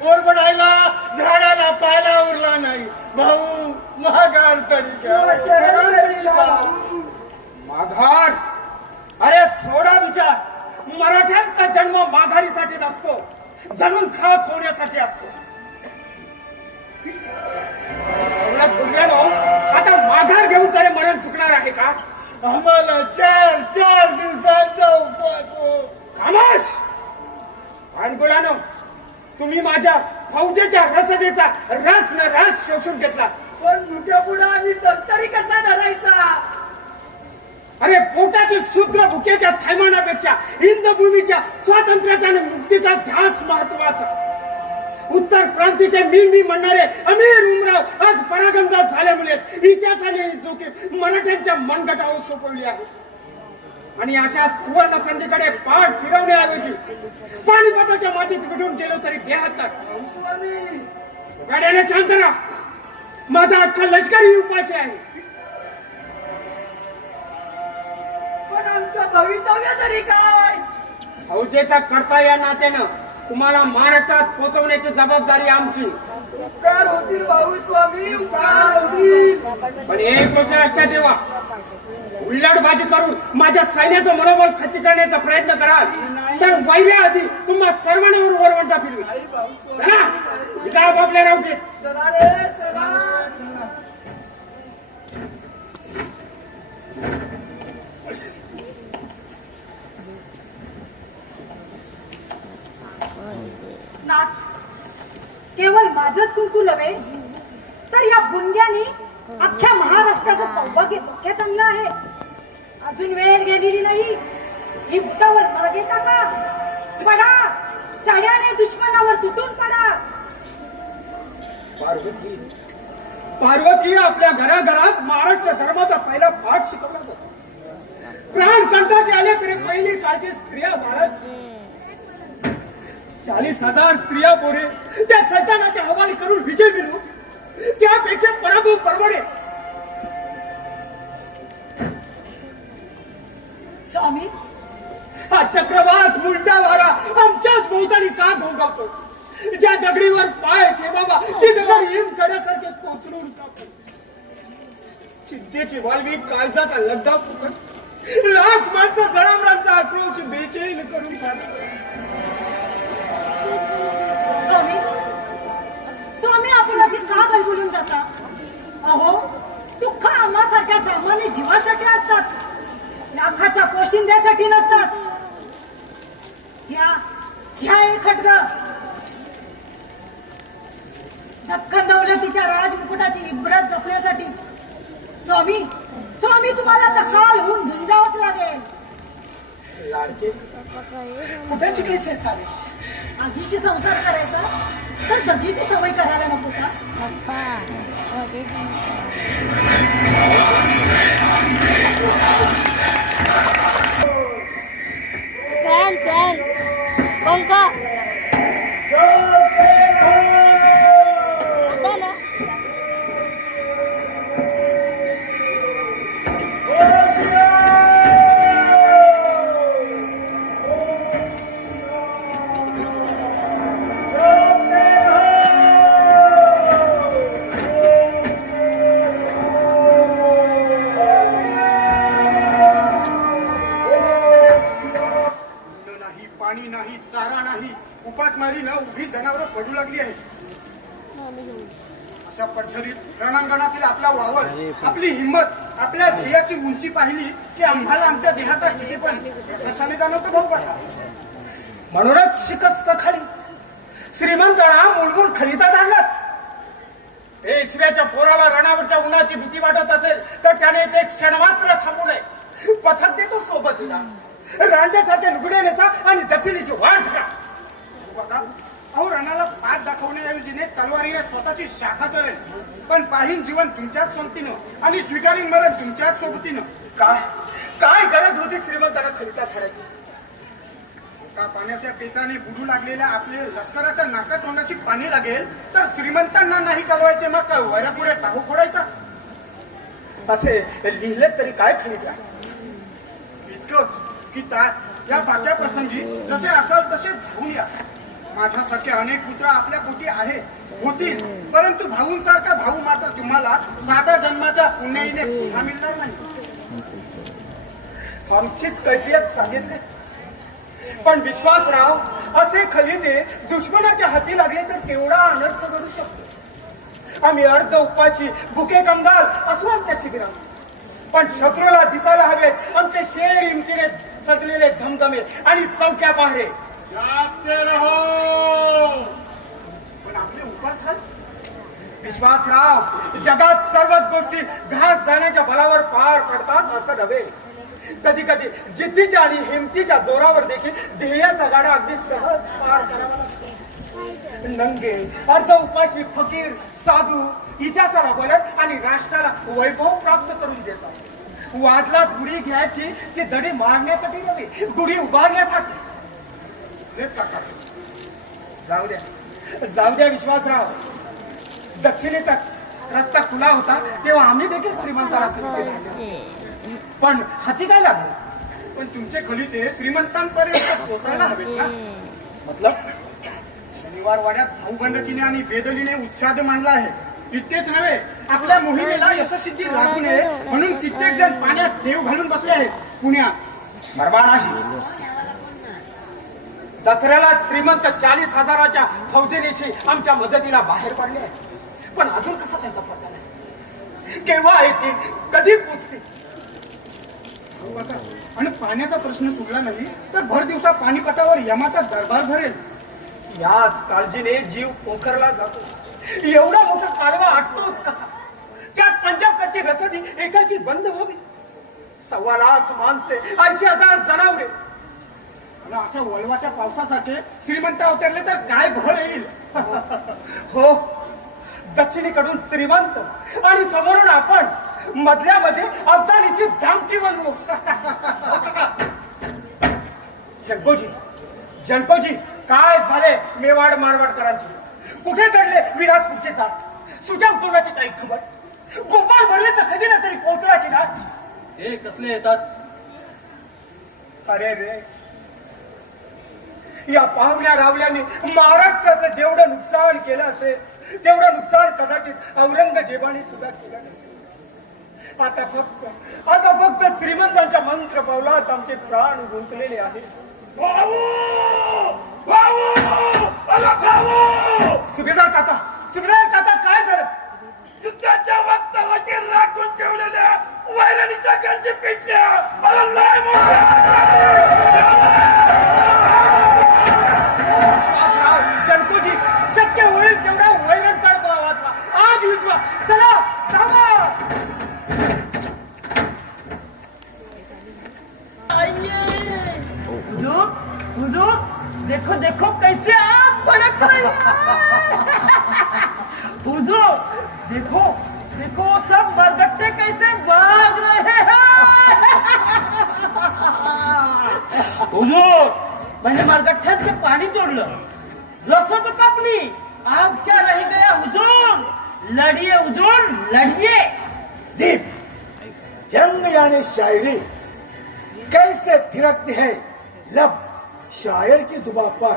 ओरबडायला झाडाला पाला उरला नाही. भाऊ, महागार तरी घ्या. माघार? अरे सोडा विचार. मराठ्यांचा जन्म माघारीसाठी नसतो, जणून खाक होण्यासाठी असतो. आता माघार घेऊन तरी मरण चुकणार आहे का? आम्हाला 4 दिवसांचा उपवास हो. खामोश! भानगुलानो, तुम्ही माझ्या फौजेच्या रसदेचा रस न रस शोषून घेतला. पण मुख्या पुढे आम्ही दप्तरी कसा धरायचा? अरे पोटातील शूद्र भुकेच्या थैमानापेक्षा हिंदभूमीच्या स्वातंत्र्याचा आणि मुक्तीचा ध्यास महत्वाचा. उत्तर क्रांतीचे मी म्हणणारे अमीर उमराव आज परागंदाज झाल्यामुळे इतिहासाने ही चुकी मराठ्यांच्या मनगटावर सोपवली आहे. आणि अशा सुवर्ण संधीकडे पाठ फिरवण्याऐवजी पानिपताच्या मातीत विडून गेलो तरी बेहत्तर. गाड्याने शांत राहा. माझा अख्खा लष्करी उपाशी आहे. पण आमचं भवितव्य तरी काय? फौजेचा करता या नात्यानं तुम्हाला महाराष्ट्रात पोहोचवण्याची जबाबदारी आमची. उपकार होतील भाऊ स्वामी, उपकार होतील. पण एक गोष्ट लक्षात ठेवा, उल्लडबाजी करून माझ्या सैन्याचं मनोबल खच्ची करण्याचा प्रयत्न कराल तर वैर्याआधी तुम्हा सर्वांना वरवंटा फिरवी. चला इथं आपापल्या रावटीत. चला रे चला. नाथ, केवळ माझंच कुंकू नव्हे तर या गुंग्यानी अख्ख्या महाराष्ट्राचं सौभाग्य धोक्यात आणलं आहे. अजून वेळ गेलेली नाही. ही भूतावर न घेता का पडा, साड्याने दुश्मनावर तुटून पडा. पार्वती, पार्वती आपल्या घराघरात महाराष्ट्र धर्माचा पहिला पाठ शिकवला जातो. प्राण कंठाचे आले तरी पहिली काळची स्त्रिया महाराज. 40,000 स्त्रिया पोरे त्या सैतानाच्या हवाली करून विजय मिळवू, त्यापेक्षा पराभव परवडे. स्वामी, हा चक्रवात उलटा वारा आमच्याच भोवताली का घोंगावतो. ज्या दगडीवर पाय ठेवावा ती दगड हिम कड्यासारखे कोसळून टाकतो. चिंतेची वालवी काळजाचा लगदा फुकत लाख माणसं जनावरांचा आक्रोश बेचैन करून टाकतो. स्वामी, स्वामी आपण असे का गलबुलून जाता? अहो, दुःख आम्हासारख्या सामान्य जीवासाठी असतात, लाखाच्या पोशिंद्यासाठी नसतात. ह्या एक खटग दख्खन दौलतीच्या राजमुकुटाची इब्रत जपण्यासाठी. स्वामी, स्वामी तुम्हाला तकाल होऊन झुंजावंच लागेल. लाडके कुठे शिकलीस हे सारे? आगीशी संसार करायचा तर दगीची सवय करायला नको का? फॅन फॅन पंखा आता ना. पाणी नाही, चारा नाही, उपासमारी न उभी जनावरं पडू लागली आहेत. अशा पद्धतीत रणांगणातील आपला वावर, आपली हिंमत, आपल्या ध्येयाची उंची पाहिली की आम्हाला आमच्या देहाचा ठिकेपण कशाने जाणवतो भाऊ पाठा. म्हणूनच शिकस्त खाली श्रीमंतांना मुलमुल खलिता धाडलात. पेशव्याच्या पोराला रणावरच्या उन्हाची भीती वाटत असेल तर त्याने ते क्षणमात्र थांबू नये. पथक देतो सोबत दिला, रांड्यासारखे लुगडे नेसा आणि दक्षिणेची वाट धरा. अहो, रणाला पाठ दाखवण्याऐवजीने तलवारीने स्वतःची शाखा करेल, पण पाहीन जीवन तुमच्याच सोबतीनं आणि स्वीकारीन मरण तुमच्याच सोबतीनं. काय गरज होती श्रीमंतांना खलिता धाडायची? का पाण्याच्या पेचाने बुडू लागलेल्या आपल्या लष्कराच्या नाकातोंडाची पाणी लागेल तर श्रीमंतांना नाही कळवायचे, मग काय वैरापुढे टाहू फोडायचा? असे लिहिले तरी काय खलिता? इतकंच की या बाक्या प्रसंगी जसे असाल तसे धावून या. माझ्यासारखे अनेक पुत्र आपल्या पोटी आहेत, होतील, परंतु भाऊंसारखा भाऊ मात्र तुम्हाला साध्या जन्माच्या पुण्याईने पुन्हा मिळणार नाही. आमचीच कैफियत सांगितली, पण विश्वासराव, असे खलिते दुश्मनाच्या हाती लागले तर केवढा अनर्थ घडू शकतो. आम्ही अर्ध उपाशी भुके कंगाल असू आमच्या शिबिरात, पण शत्रूला दिसायला हवेत आमचे शेर हिमतीने सजलेले धमधमे आणि चौक्या पाहरे. पण आपले उपास हाल. विश्वासराव, जगात सर्वच गोष्टी घास दाण्याच्या बलावर पार पडतात असं नव्हे. कधी कधी जिद्दीच्या आणि हिमतीच्या जोरावर देखील ध्येयाचा गाडा अगदी सहज पार करावा लागतो. नंगे अर्ध उपाशी फकीर साधू इतिहासाला बोलत आणि राष्ट्राला वैभव प्राप्त करून देतात. वादलात गुढी घ्यायची ती दडी मारण्यासाठी नव्हे, गुढी उभारण्यासाठी. जाऊ द्या विश्वासराव, दक्षिणेचा रस्ता खुला होता तेव्हा आम्ही देखील श्रीमंताला पण हाती काय लागलं? पण तुमचे खलिते श्रीमंतांपर्यंत पोचायला हवेत ना? मतलब शिवारवाड्यात भाऊबंदकीने आणि बेदलीने उच्छाद मांडला आहे. इतकेच नव्हे, आपल्या मोहिमेला यशस्वी लागू नये म्हणून कित्येक जण पाण्यात देव घालून बसले आहेत. पुण्यात बरोबर आहे. दसऱ्याला श्रीमंत 40,000च्या फौजेनेशी आमच्या मदतीला बाहेर पडले आहेत. पण अजून कसा त्यांचा पत्ता नाही. केव्हा येतील, कधी पोचतील. आणि पाण्याचा प्रश्न सुटला नाही तर भर दिवसा पाणीपतावर यमाचा दरबार भरेल. याच काळजीने जीव पोखरला जातो. एवढा मोठा कालवा आटतोच कसा. त्यात पंजाबकडची रसदी एकाकी बंद व्हावी. 1.25 लाख माणसे, 80,000 जनावरे. आणि अशा वळवाच्या पावसासारखे श्रीमंत अवतरले तर काय भर येईल. हो, दक्षिणेकडून श्रीमंत आणि समोरून आपण, मधल्यामध्ये अफगाणीची दामटी बनवू. जनकोजी काय झाले मेवाड मारवाडकरांची. कुठे चढले विलासपूरचे जात. सुजाव तोंडाची काही खबर. गोपाळ भरलेचा खजिना तरी पोहोचला की नाही. हे कसले येतात. अरे रे, या पाहुण्या रावल्याने महाराष्ट्राचं जेवढं नुकसान केलं असेल तेवढं नुकसान कदाचित औरंगजेबाने सुद्धा केलं नसेल. आता फक्त श्रीमंतांच्या मंत्र पावलात आमचे प्राण गुंतलेले आहेत. सुभेदार काका काय झालं. युद्धाच्या वक्तावरती राखून ठेवलेल्या वैरणीच्या गंजी पिटल्या. मला लय जनकोजी, शक्य होईल तेवढा वैरण काढवा वाचवा. आग विचवा. चला चला. हुजूर, देखो देखो कैसे आग भड़क रही है. हुजूर, देखो देखो सब मरगट्टे कैसे भाग रहे हैं. हुजूर, मैंने मरगट्ट्याचं पाणी तोडलं, रसद कापली, आग क्या रह गया. हुजूर, लड़िए हुजूर, लड़िए. दीप, जंग यानी शायरी कैसे थिरकती है लब शायर की जुबान पर.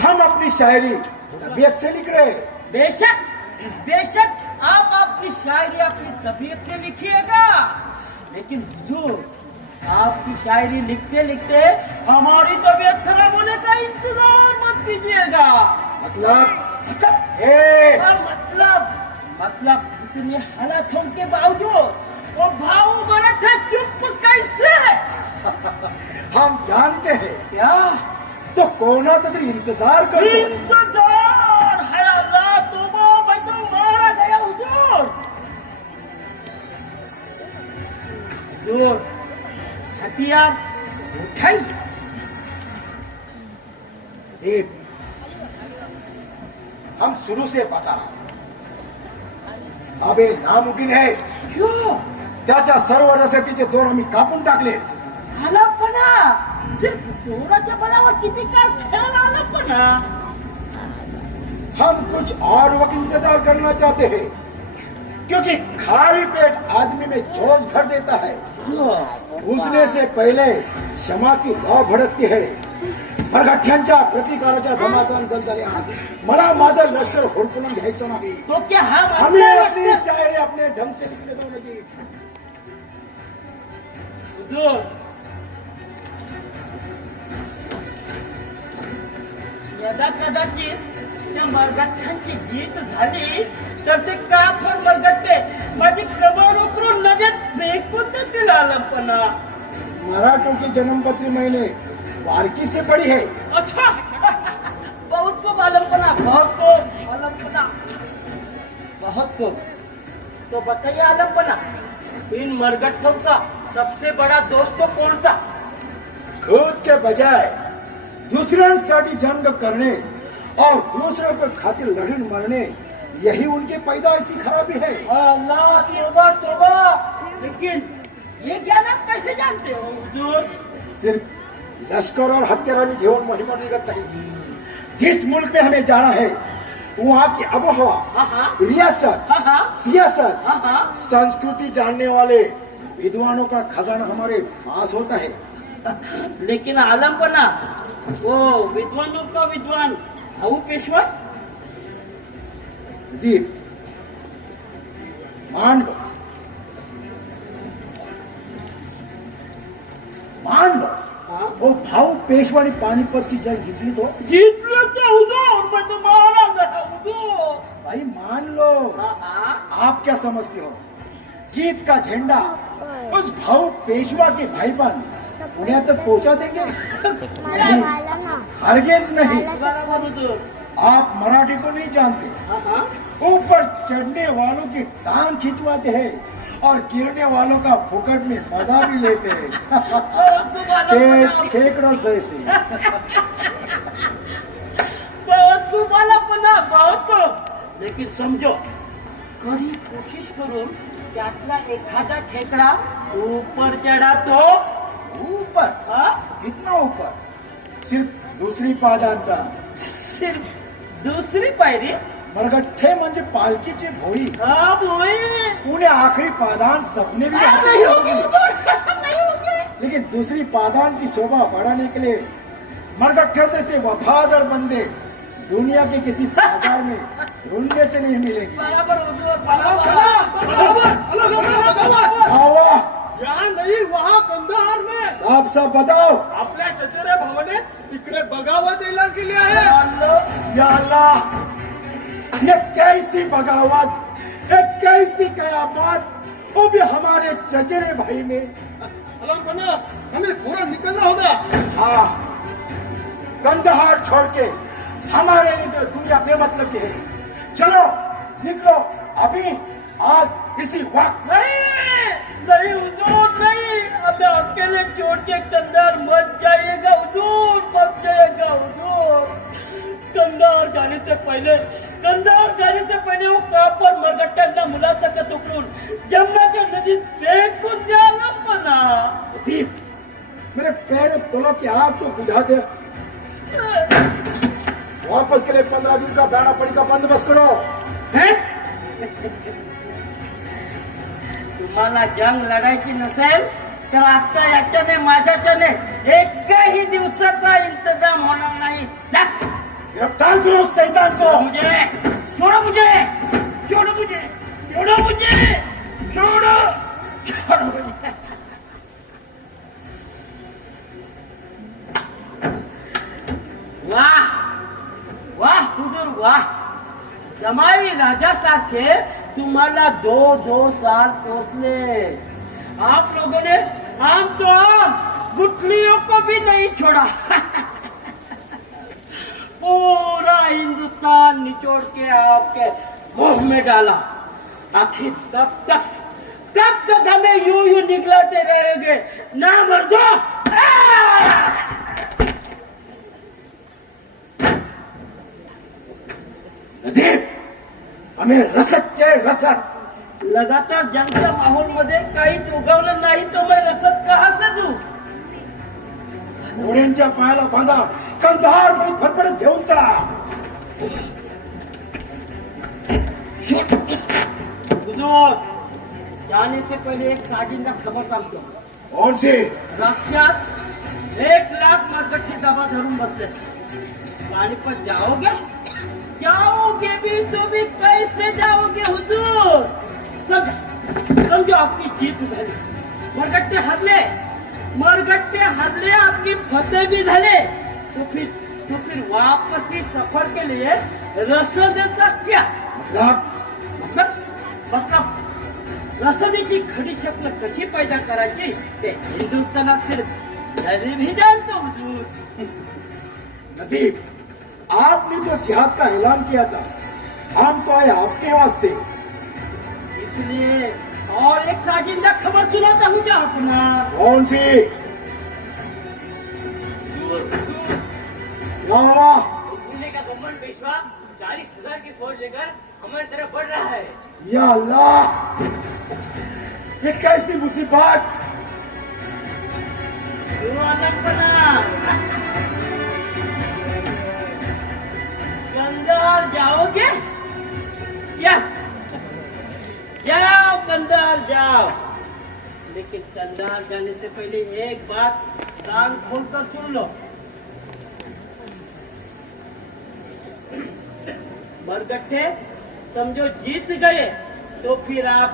हम अपनी शायरी तबीयत से लिख रहे हैं. बेशक बेशक आप अपनी शायरी अपनी तबीयत से लिखिएगा, लेकिन हुजूर आपकी शायरी लिखते लिखते हमारी तबीयत खराब होने का इंतजार मत कीजिएगा. मतलब इतने हालातों के बावजूद वो भाऊ मराठा चुप कैसे. हम जानते हैं. क्या तो कोणाचा तरी इंतजार करतो. इंतजार है. अल्लाह तुमो भाई तो मारा गया. हुजूर हुजूर हथियार उठाइए. दीप, हम शुरू से पता अब हे नामुमकिन आहे. क्यों. त्याच्या सर्व रसतीचे दोर आम्ही कापून टाकले. आलापना सिर्फ दोराच्या बळावर किती काळ खेळला आलापना. हम कुछ और वक्त इंतजार करना चाहते हैं, क्योंकि खाली पेट आदमी में जोश भर देता है. घुसने से पहले क्षमा की लौ भडकती है. मराठ्यांच्या प्रतिकाराच्या घमासान झाल्या. मला माझं लष्कर हुडकून घ्यायचं नाही. तो क्या हम हमें अपने अपनी लश्कर- शायरी अपने ढंग से लिखने दो. जी हुजूर, यदा कदाचित त्या मरगट्ट्यांची जीत झाली तर ते काफर मरगट्टे माझी कबर उतरून नदीत फेकून देतील. आलमपणा. मराठों की जन्मपत्री मैंने बारकी से पढ़ी है. अच्छा, बहुत को आलमपना, बहुत को आलमपना, बहुत को. तो बताइए आलमपना, इन मरगट्टों का सबसे बड़ा दोस्त तो कौन था. खुद के बजाय दूसऱ्यांसाठी जंग करने और दूसरों के खातिर लड़ून मरने, यही उनकी पैदाइशी खराबी है. अल्लाह तौबा तौबा. लेकिन ये ज्ञान आप कैसे जानते हो हुजूर. सिर्फ लश्कर और हत्यारानी घेऊन मोहिमा निघत नाही. जिस मुल्क में हमें जाना है वहाँ की आबोहवा, रियासत, सियासत, संस्कृति जानने वाले विद्वानों का खजाना हमारे पास होता है. लेकिन आलमपना, वो विद्वानों का विद्वान भाऊ पेशवा. जी मान लो वो भाऊ पेशवानी पानिपतची जंग जिंकली तो जिंकलो तो हुजूर, मैं तो मारा गया हुजूर. भाई मान लो. आप क्या समझते हो जीत का झंडा उस भाऊ पेशवा के भाईबंद पुण्यात तक पहुंचा देंगे? नहीं, हरगिज नहीं. बराबर हुजूर. आप मराठी को नहीं जानते. ऊपर चढ़ने वालों की टांग खिंचवाते हैं और गिरने वालों का फुकट में मजा भी लेते हैं. खेकड़ों जैसे. बहुत तुम्हाला पुन्हा बहुत. लेकिन समजो कधी कोशिश करून त्यातला एखादा खेकडा ऊपर चढा तो ऊपर. हा? कितना ऊपर? सिर्फ दुसरी पादांता. सिर्फ दुसरी पायरी. मरगठ्ठे म्हणजे पालखीची भोई. हा बोई. उन्हें आखिरी पादान सपने भी नहीं हासिल होगी होगी. हुजूर, नहीं होगी. लेकिन दूसरी पादान की शोभा बढ़ाने के लिए मरगठ्ठे जैसे वफादार बंदे दुनिया के किसी बाजार में ढूंढने से नहीं मिलेंगे. बराबर हुजूर, बराबर. यहाँ नहीं वहाँ कंधार में साफ साफ बताओ. आपल्या चचेरे भावाने इकडे बगावत ऐलान केली आहे. या अल्लाह, ये कैसी बगावत, ये कैसी कयामत, वो भी हमारे चचेरे भाई में. अलमपना हमें पूरा निकलना होगा. हाँ, कंदहार छोड़ के हमारे लिए तो दुनिया बेमतलब की है. चलो निकलो अभी, आज इसी वक्त. नहीं हुजूर, नहीं. अब अकेले छोड़ के कंधार मत जाइएगा हुजूर, मत जाइएगा हुजूर. कंधार जाने से पहले वो कापर मरगट्ट्यांना मुलासकत उकळून जमनाच्या नदीत फेकून द्यायला म्हणा. अजीब, मेरे पैर तोलो की आग तो बुझा दे. वापस के लिए 15 दिन का दाना पानी का बंदोबस्त करो. तुम्हाला जंग लढायची नसेल तर आता याच्याने माझ्याच्याने एकही दिवसाचा इंतजाम होणार नाही. गिरफ्तार करो उस शैतान को. छोड़ो मुझे, छोड़ो मुझे, छोड़ो मुझे, छोड़ो, छोड़ो मुझे. वाह वाह हुजूर वाह. जमाई राजासारखे तुम्हाला 2 साल पोसले. आप लोगों ने आम तो आम गुठलियों को भी नहीं छोड़ा. पूरा हिंदुस्तान निचोड़ के आपके मुंह में डाला. आखिर तब तक हमें यूं निकलाते रहेंगे ना मर्दो. नजीब, हमें रसद चाहिए, रसद. लगातार जंगच्या माहौल मध्ये काहीच उगवलं नाही तो मैं रसद कहाँ से दूं. घोड्यांच्या पायाला बांधा, कंधार में फडफडत घेऊन चला. हुजूर, जाने से पहले एक साजिंदा खबर सांगतो. कौन सी? रस्त्यात 1 लाख मरगट्ठे दबा धरून बसले. पानीपत जाओगे भी तो भी कैसे जाओगे हुजूर. समझो आपकी जीत झाली. मरगट्टे हरले आपकी फतेह भी झाले. तो फिर वापसी सफर के लिए रसदेचा क्या मतलब रसदीची खरी शक्ल कशी पैदा करायची ते हिंदुस्थानात सिर्फ नजीब ही जानतो हुजूर. नजीब, आपने तो जिहाद का ऐलान किया था. हम तो आए आपके वास्ते. इसलिए और एक साजिंदा खबर सुनाता हूँ क्या अपना. कौन सी? वाह, पुणे का बम्बन पेशवा 40,000 की फौज लेकर हमारी तरफ बढ़ रहा है. या अल्लाह, ये कैसी मुसीबत. कंधार जाओगे क्या? जाओ कंधार जाओ. लेकिन कंधार जाने से पहले एक बात कान खोलकर सुन लो. मरगट्ठे समझो जीत गए तो फिर आप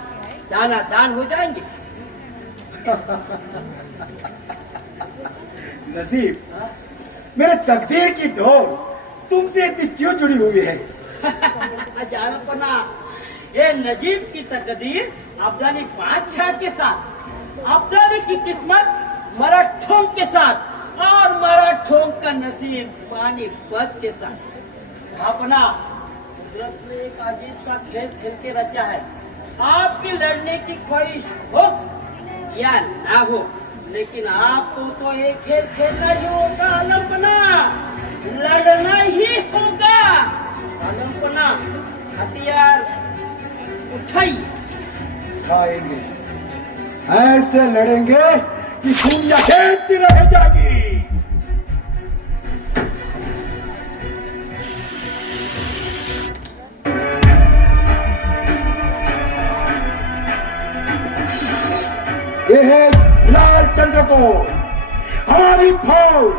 दाना दान हो जाएंगे। नसीब, मेरे तकदीर की डोर तुमसे इतनी क्यों जुड़ी हुई है? जानपना, ये नजीब की तकदीर अफगानी बादशाह के साथ, अफगानी की किस्मत मराठों के साथ और मराठों का नसीब पानीपत के साथ। अपना कुदरत ने एक अजीब सा खेल खेल के रचा है। आपकी लड़ने की ख्वाहिश हो या ना हो, लेकिन आपको तो ये खेल खेलना ही होगा अलंपना, लड़ना ही होगा अलंपना। हथियार उठाइए। खाएंगे, ऐसे लड़ेंगे कि दुनिया देखती रह जाएगी। ये है लाल चंद्र को हमारी फौज,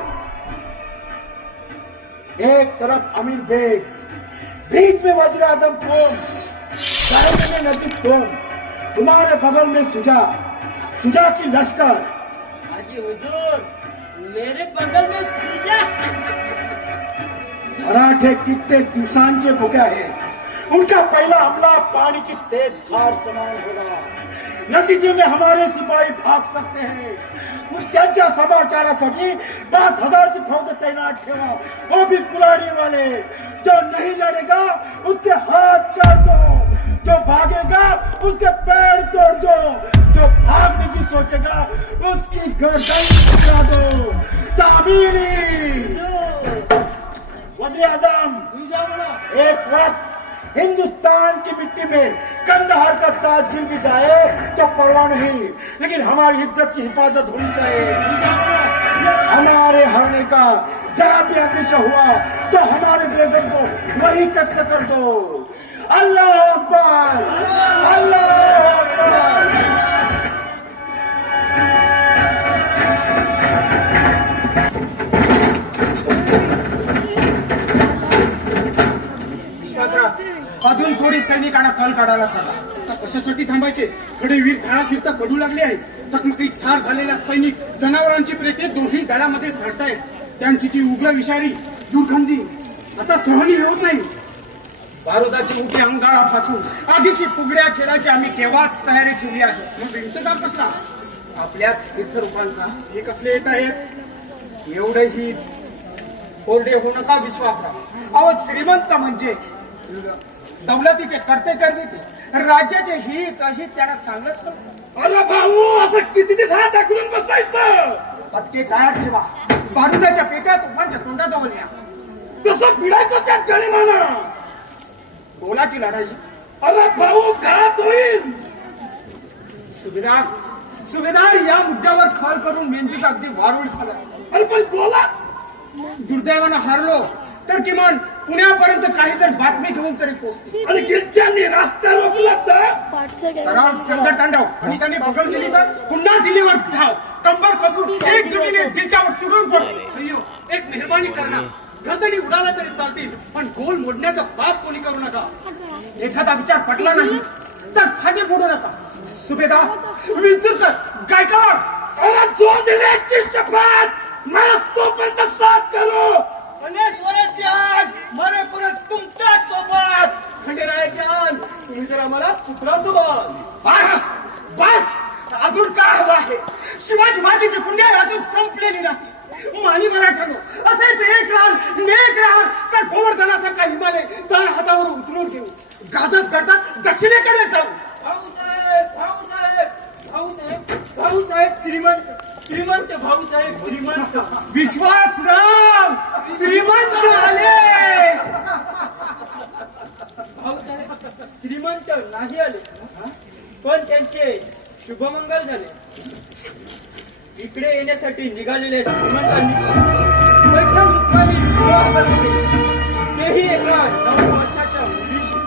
एक तरफ अमीर बेग, बीच में वजीर आजम कौन, दायरे में नजीब कौन, तुम्हारे बगल में सुजा की लश्कर। हाजी हुजूर, मेरे बगल में सुजा। मराठे कितने दिवसांचे भुक्या है, उनका पहला हमला पानी की तेज धार समान होगा। नतीजे में हमारे सिपाही भाग सकते हैं। त्यांच्या समाचारासाठी 5000 की फौज तैनात ठेवा, वो भी कुलाड़ी वाले। जो नहीं लड़ेगा उसके हाथ काट दो, जो भागेगा उसके पैर तोड़ दो, जो भागने की सोचेगा उसकी गर्दन उड़ा दो। तामीरी वज़ीर आज़म, एक वक्त हिंदुस्तान की मिट्टी में कंदहार का ताज गिर भी जाए तो परवाह नहीं, लेकिन हमारी इज्जत की हिफाजत होनी चाहिए। हमारे हारने का जरा भी अंदेशा हुआ तो हमारे बेगम को वही कत्ल कर दो। अल्लाह अकबर, अल्लाह अकबर। अजून थोडी सैनिकांना कल काढायला सांगा। आता कशासाठी थांबायचे? खडे वीर धारा फिरता पडू लागले आहे। चकमकीत ठार झालेल्या सैनिक जनावरांची प्रेते दोन्ही दळामध्ये सडतायत। त्यांची ती उग्र विषारी दुर्गंधी आता सहनी होत नाही। बारुदाची मोठी अंगाळापासून आधीशी फुगड्या खेळायची आम्ही केव्हाच तयारी ठेवली आहे। मग इंतजार कसला? आपल्याच तीर्थरूपांचा हे कसले येत आहेत? एवढेही कोरडे होऊ नका विश्वासराव। अहो, श्रीमंत म्हणजे दौलतीचे करते करवी ते, राज्याचे हित अशी त्यांना चांगलंच कळतं। अरे भाऊ, असं किती दिवस हात दाखवून बसायचं? पत्के जाया ठेवा, बारुदाच्या पेट्यात उपांच्या तोंडाजवळ न्या। कसं पिडायचं त्या गणिमाना? कोणाची लढाई? अरे भाऊ, घरात होईल। सुभेदार या मुद्द्यावर खल करून मेंदूचा अगदी वारूळ झाला। अरे पण गोला दुर्दैवानं हारलो तर किमान पुण्यापर्यंत काही जण बातमी घेऊन तरी पोहोचतील। आणि गिरच्यांनी रस्ता रोखला तर सराव संकट तांडव आणि त्यांनी बगल दिली तर पुन्हा दिल्लीवर धाव, कंबर कसून एकजुटीने दिल्लीवर तुडून पडतो। अय्यो, एक मेहरबानी करणार, गर्दनी उडाला तरी चालतील, पण गोल मोडण्याचा पाप कोणी करू नका। एखादा विचार पटला नाही तर फाटे फोडू नका। सुभेदार, विंचुरकर, गायकवाड, अरे जो दिल्याची शपथ मरस तोपर्यंत साथ करू। गणेश्वराची आग मरेपर्यंत तुमच्याच सोबत। खंडेरायाची आग तुम्ही तर आम्हाला पुत्रासोबत। बस बस, अजून काय हवं आहे? शिवाजी बाजीची पुण्य अजून संपलेली नाही। मानी मराठ्यानो, असेच एक रान नेक रान तर गोवर्धनासारखा हिमालय तळ हातावर उतरून घेऊ, गाजत गाजत दक्षिणेकडे जाऊ। भाऊसाहेब, भाऊसाहेब, भाऊसाहेब, भाऊसाहेब, श्रीमंत भाऊसाहेब, श्रीमंत। विश्वासराव, श्रीमंत आले। भाऊसाहेब श्रीमंत नाही आले, पण त्यांचे शुभमंगल झाले। इकडे येण्यासाठी निघालेल्या श्रीमंतांनी पैठण मुक्कामी विवाह करवले, तेही एका 9 वर्षाच्या मुलीशी।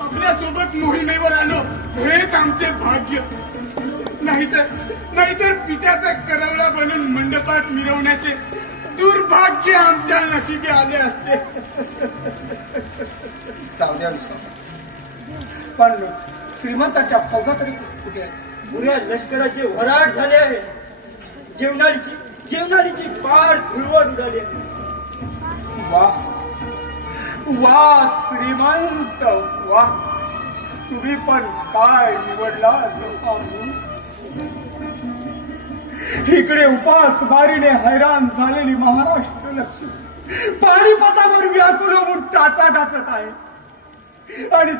आपल्या सोबत मोहिमेवर आलो हेच आमचे भाग्य। नाहीतर पित्याचा करवला बनून मंडपात मिरवण्याचे दुर्भाग्य आमच्या नशिबी आले असते. सावध्या विश्वास पण श्रीमंताच्या फौजा तरी कुठे आहे? पुऱ्या लष्कराचे वराड झाले आहे. जेवणाची पार धुळवट उडाली आहे. वा श्रीमंत वा, तुम्ही पण काय निवडला? इकडे उपासमारीने हैराण झालेली महाराष्ट्र लक्ष्मी पाणीपतावर व्याकुल होऊन टाचा घासत आहे, आणि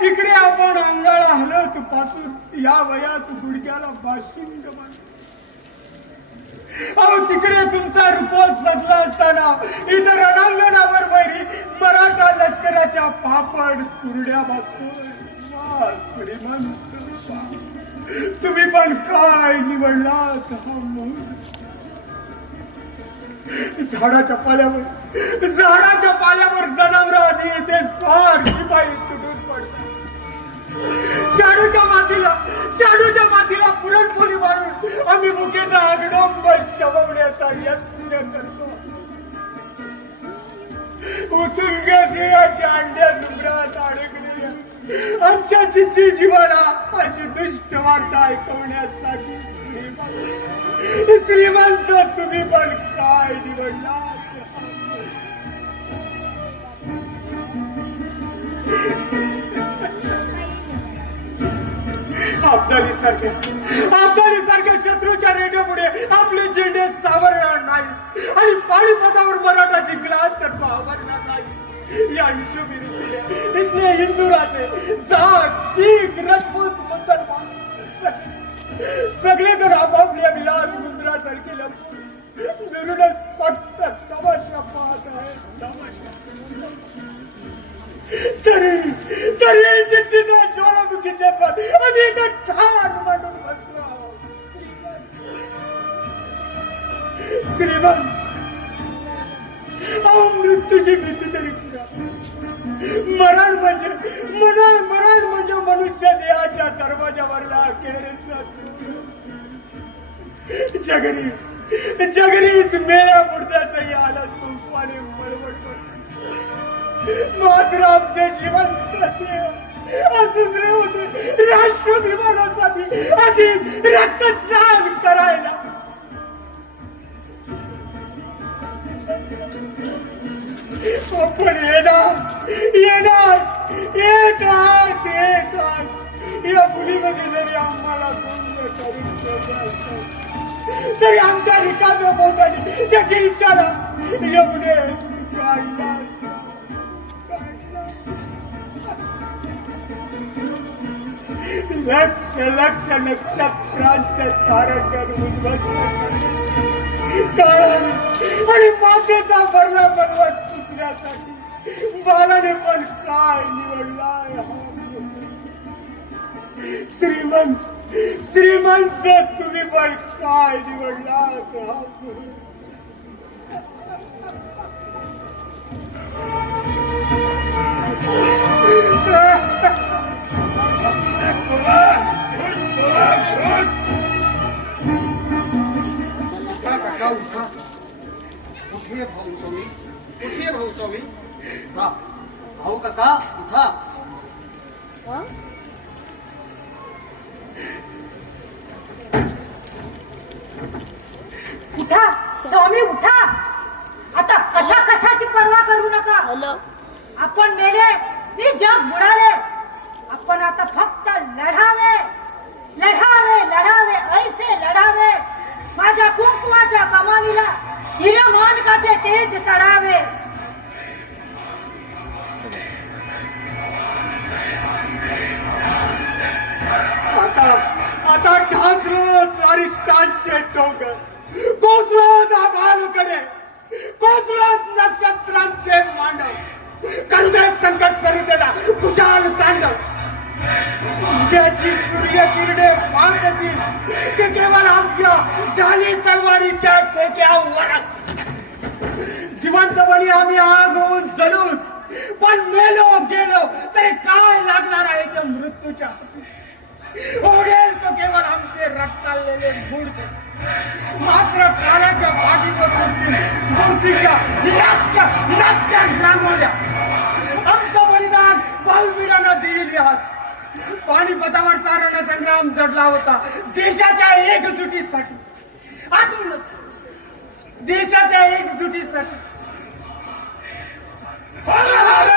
तिकडे आपण अंगाला हलत पासून या वयात गुडघ्याला बाशिंग बांधतो. अहो, तिकडे तुमचा रुपस सजला असताना इतर रणांगणावर वैरी मराठा लष्कराच्या पापड तुरड्या बसतोय. वा श्रीमंत वा. तुम्ही पण काय निवडलात हा मूड? झाडाच्या पाल्यावर जनावरांनी येथे स्वार्थी बाई तुटून पडतात. शाडूच्या मातीला पुरणपोळी मारून आम्ही मुकेचा आगडंबर शमवण्याचा यत्न करतो. उतुंग देहाच्या अंड्या झुंबरात अडकलेल्या आमच्या जिद्दी जीवाला अशी दुष्ट वार्ता ऐकवण्यासाठी श्रीमंत तुम्ही पण काय निवडला? अफगाणीसारख्या शत्रूच्या रेड्यापुढे आपले झेंडे सावरणार नाही, आणि पाणीपतावर मराठाची ग्लास तर आवरणार नाही. या हिशोबी ऋतूने इसलिए हिंदू राहते, जाट, शीख, राजपूत, मुसलमान सगळेजण आपापल्या मिलाद गुंजरासारखे लपून दुरूनच फक्त तमाशा पाहत आहे. तरी जिद्दीचा ज्वालामुखीच्या पर आम्ही इथं ठाण मांडून बसलो आहोत. श्रीमंत, अहो, मृत्यूची भीती तरी करा. मरण म्हणजे मनुष्य देहाच्या दरवाजावरला अखेरचा जगरीत मेळ्या मुर्द्याचंही आलं तुफाने मळवळ करतो. मात्र आमचे जिवंत असुसरे होते राष्ट्राभिमानासाठी आधी रक्तस्नान करायला. आपण येणार एक या मुलीमध्ये जरी आम्हाला तरी आमच्या रिकाम्या बोटाने त्या दिलच्याला एवढे काढला. लक्ष नक्षत्रांचे तारकन उद्ध्वस्त काळाने आणि मातेचा भरला बनवट पुसण्यासाठी बालाने पण काय निवडलाय? श्रीमंत तुम्ही पण काय निवडलात? कुठे भाऊ स्वामी? भाऊ काका उठा. उठा स्वामी उठा. आता कशाची पर्वा करू नका. हॅलो, आपण मेले नि जग बुडाले. आपण आता फक्त लढावे ऐसे लढावे. माझ्या कुंकवाच्या कमानीला हिरेमानकाचे तेज चढावे. आता ढासलो अरिष्टांचे डोंगर, कोसळत आभाळकडे, कोसळत नक्षत्रांचे मांडव, करू दे संकट सरितेला कुशाल तांडव. उद्याची सूर्यकिरणे पाहतील ते केवळ आमच्या झाली तलवारीच्या ठेक्यावर. जिवंतपणी आम्ही आग होऊन जळून, पण मेलो गेलो तरी काय लागणार आहे त्या मृत्यूच्या? ओढेल तो स्फूर्तीच्या लाखच्या रांगोळ्या आमचं बलिदान भाऊबीडांना दिलेली आहात. पानिपतावरचा रणसंग्राम जडला होता देशाच्या एकजुटीसाठी. आठवलं देशाच्या एकजुटीसाठी. हर हर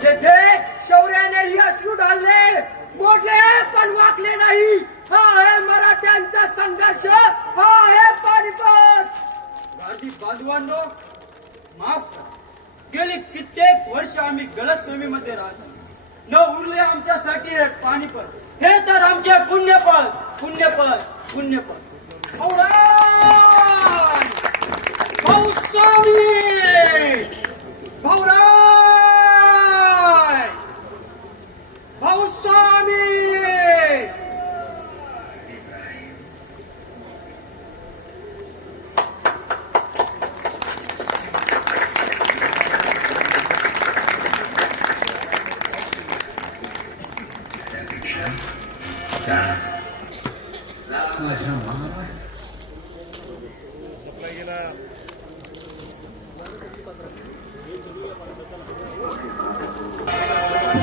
जेथे शौर्याने अश्रू ढालले, मोडले पण वाकले नाही. हा आहे मराठ्यांचा संघर्ष, हा आहे पानिपत. गांधी बांधवांनो, माफ करा. गेली कित्येक वर्ष आम्ही गलतफहमीमध्ये राहतो. न उरले आमच्यासाठी हे पानिपत. हे तर आमचे पुण्यपद.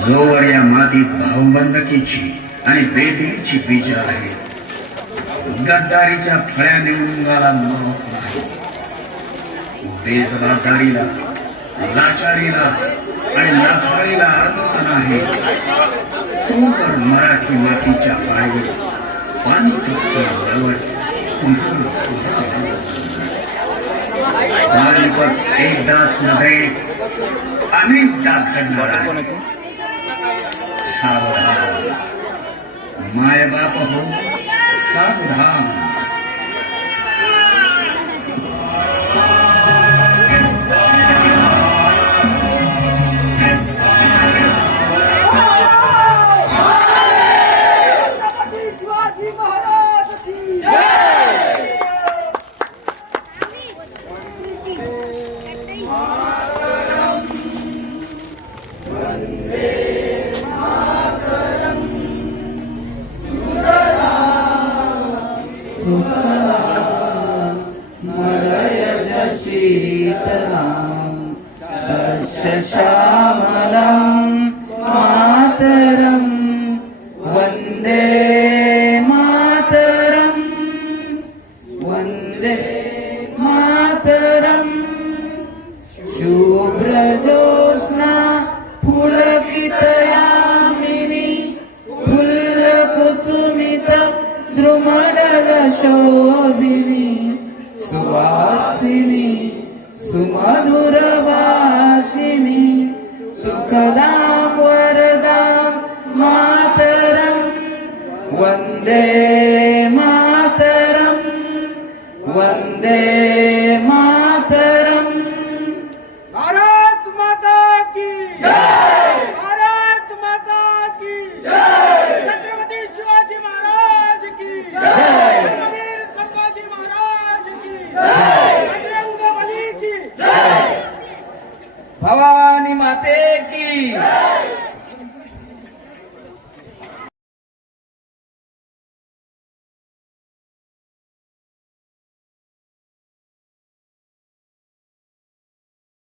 जोवर या मातीत भाऊबंदकीची आणि बेदीची बीज आहे, गद्दारीच्या फळ्या निवडून मरत नाही. बेजबाबदारीला, लाचारीला आणि लाथारीला अर्थ नाही. तोवर मराठी मातीच्या पायवर पाणी पानिपत एकदाच नव्हे, अनेकदा घडणार आहे. सावधान मायबाप हो, सावधान. शिवाजी महाराज की श्यामलं मातरं वन्दे मातरं वन्दे मातरं. शुभ्रजोत्स्ना पुलकितयामिनी फुल्लकुसुमित द्रुमदलशोभिनी सुवासिनी सुमधुरभाषिणी सुखदां वरदां मातरं वन्दे मातरं वन्दे मातरं. भारत माता की जय, भारत माता की जय, छत्रपती शिवाजी महाराज की जय, वीर संभाजी महाराज की जय, बजरंगबली की जय, भवानी माते की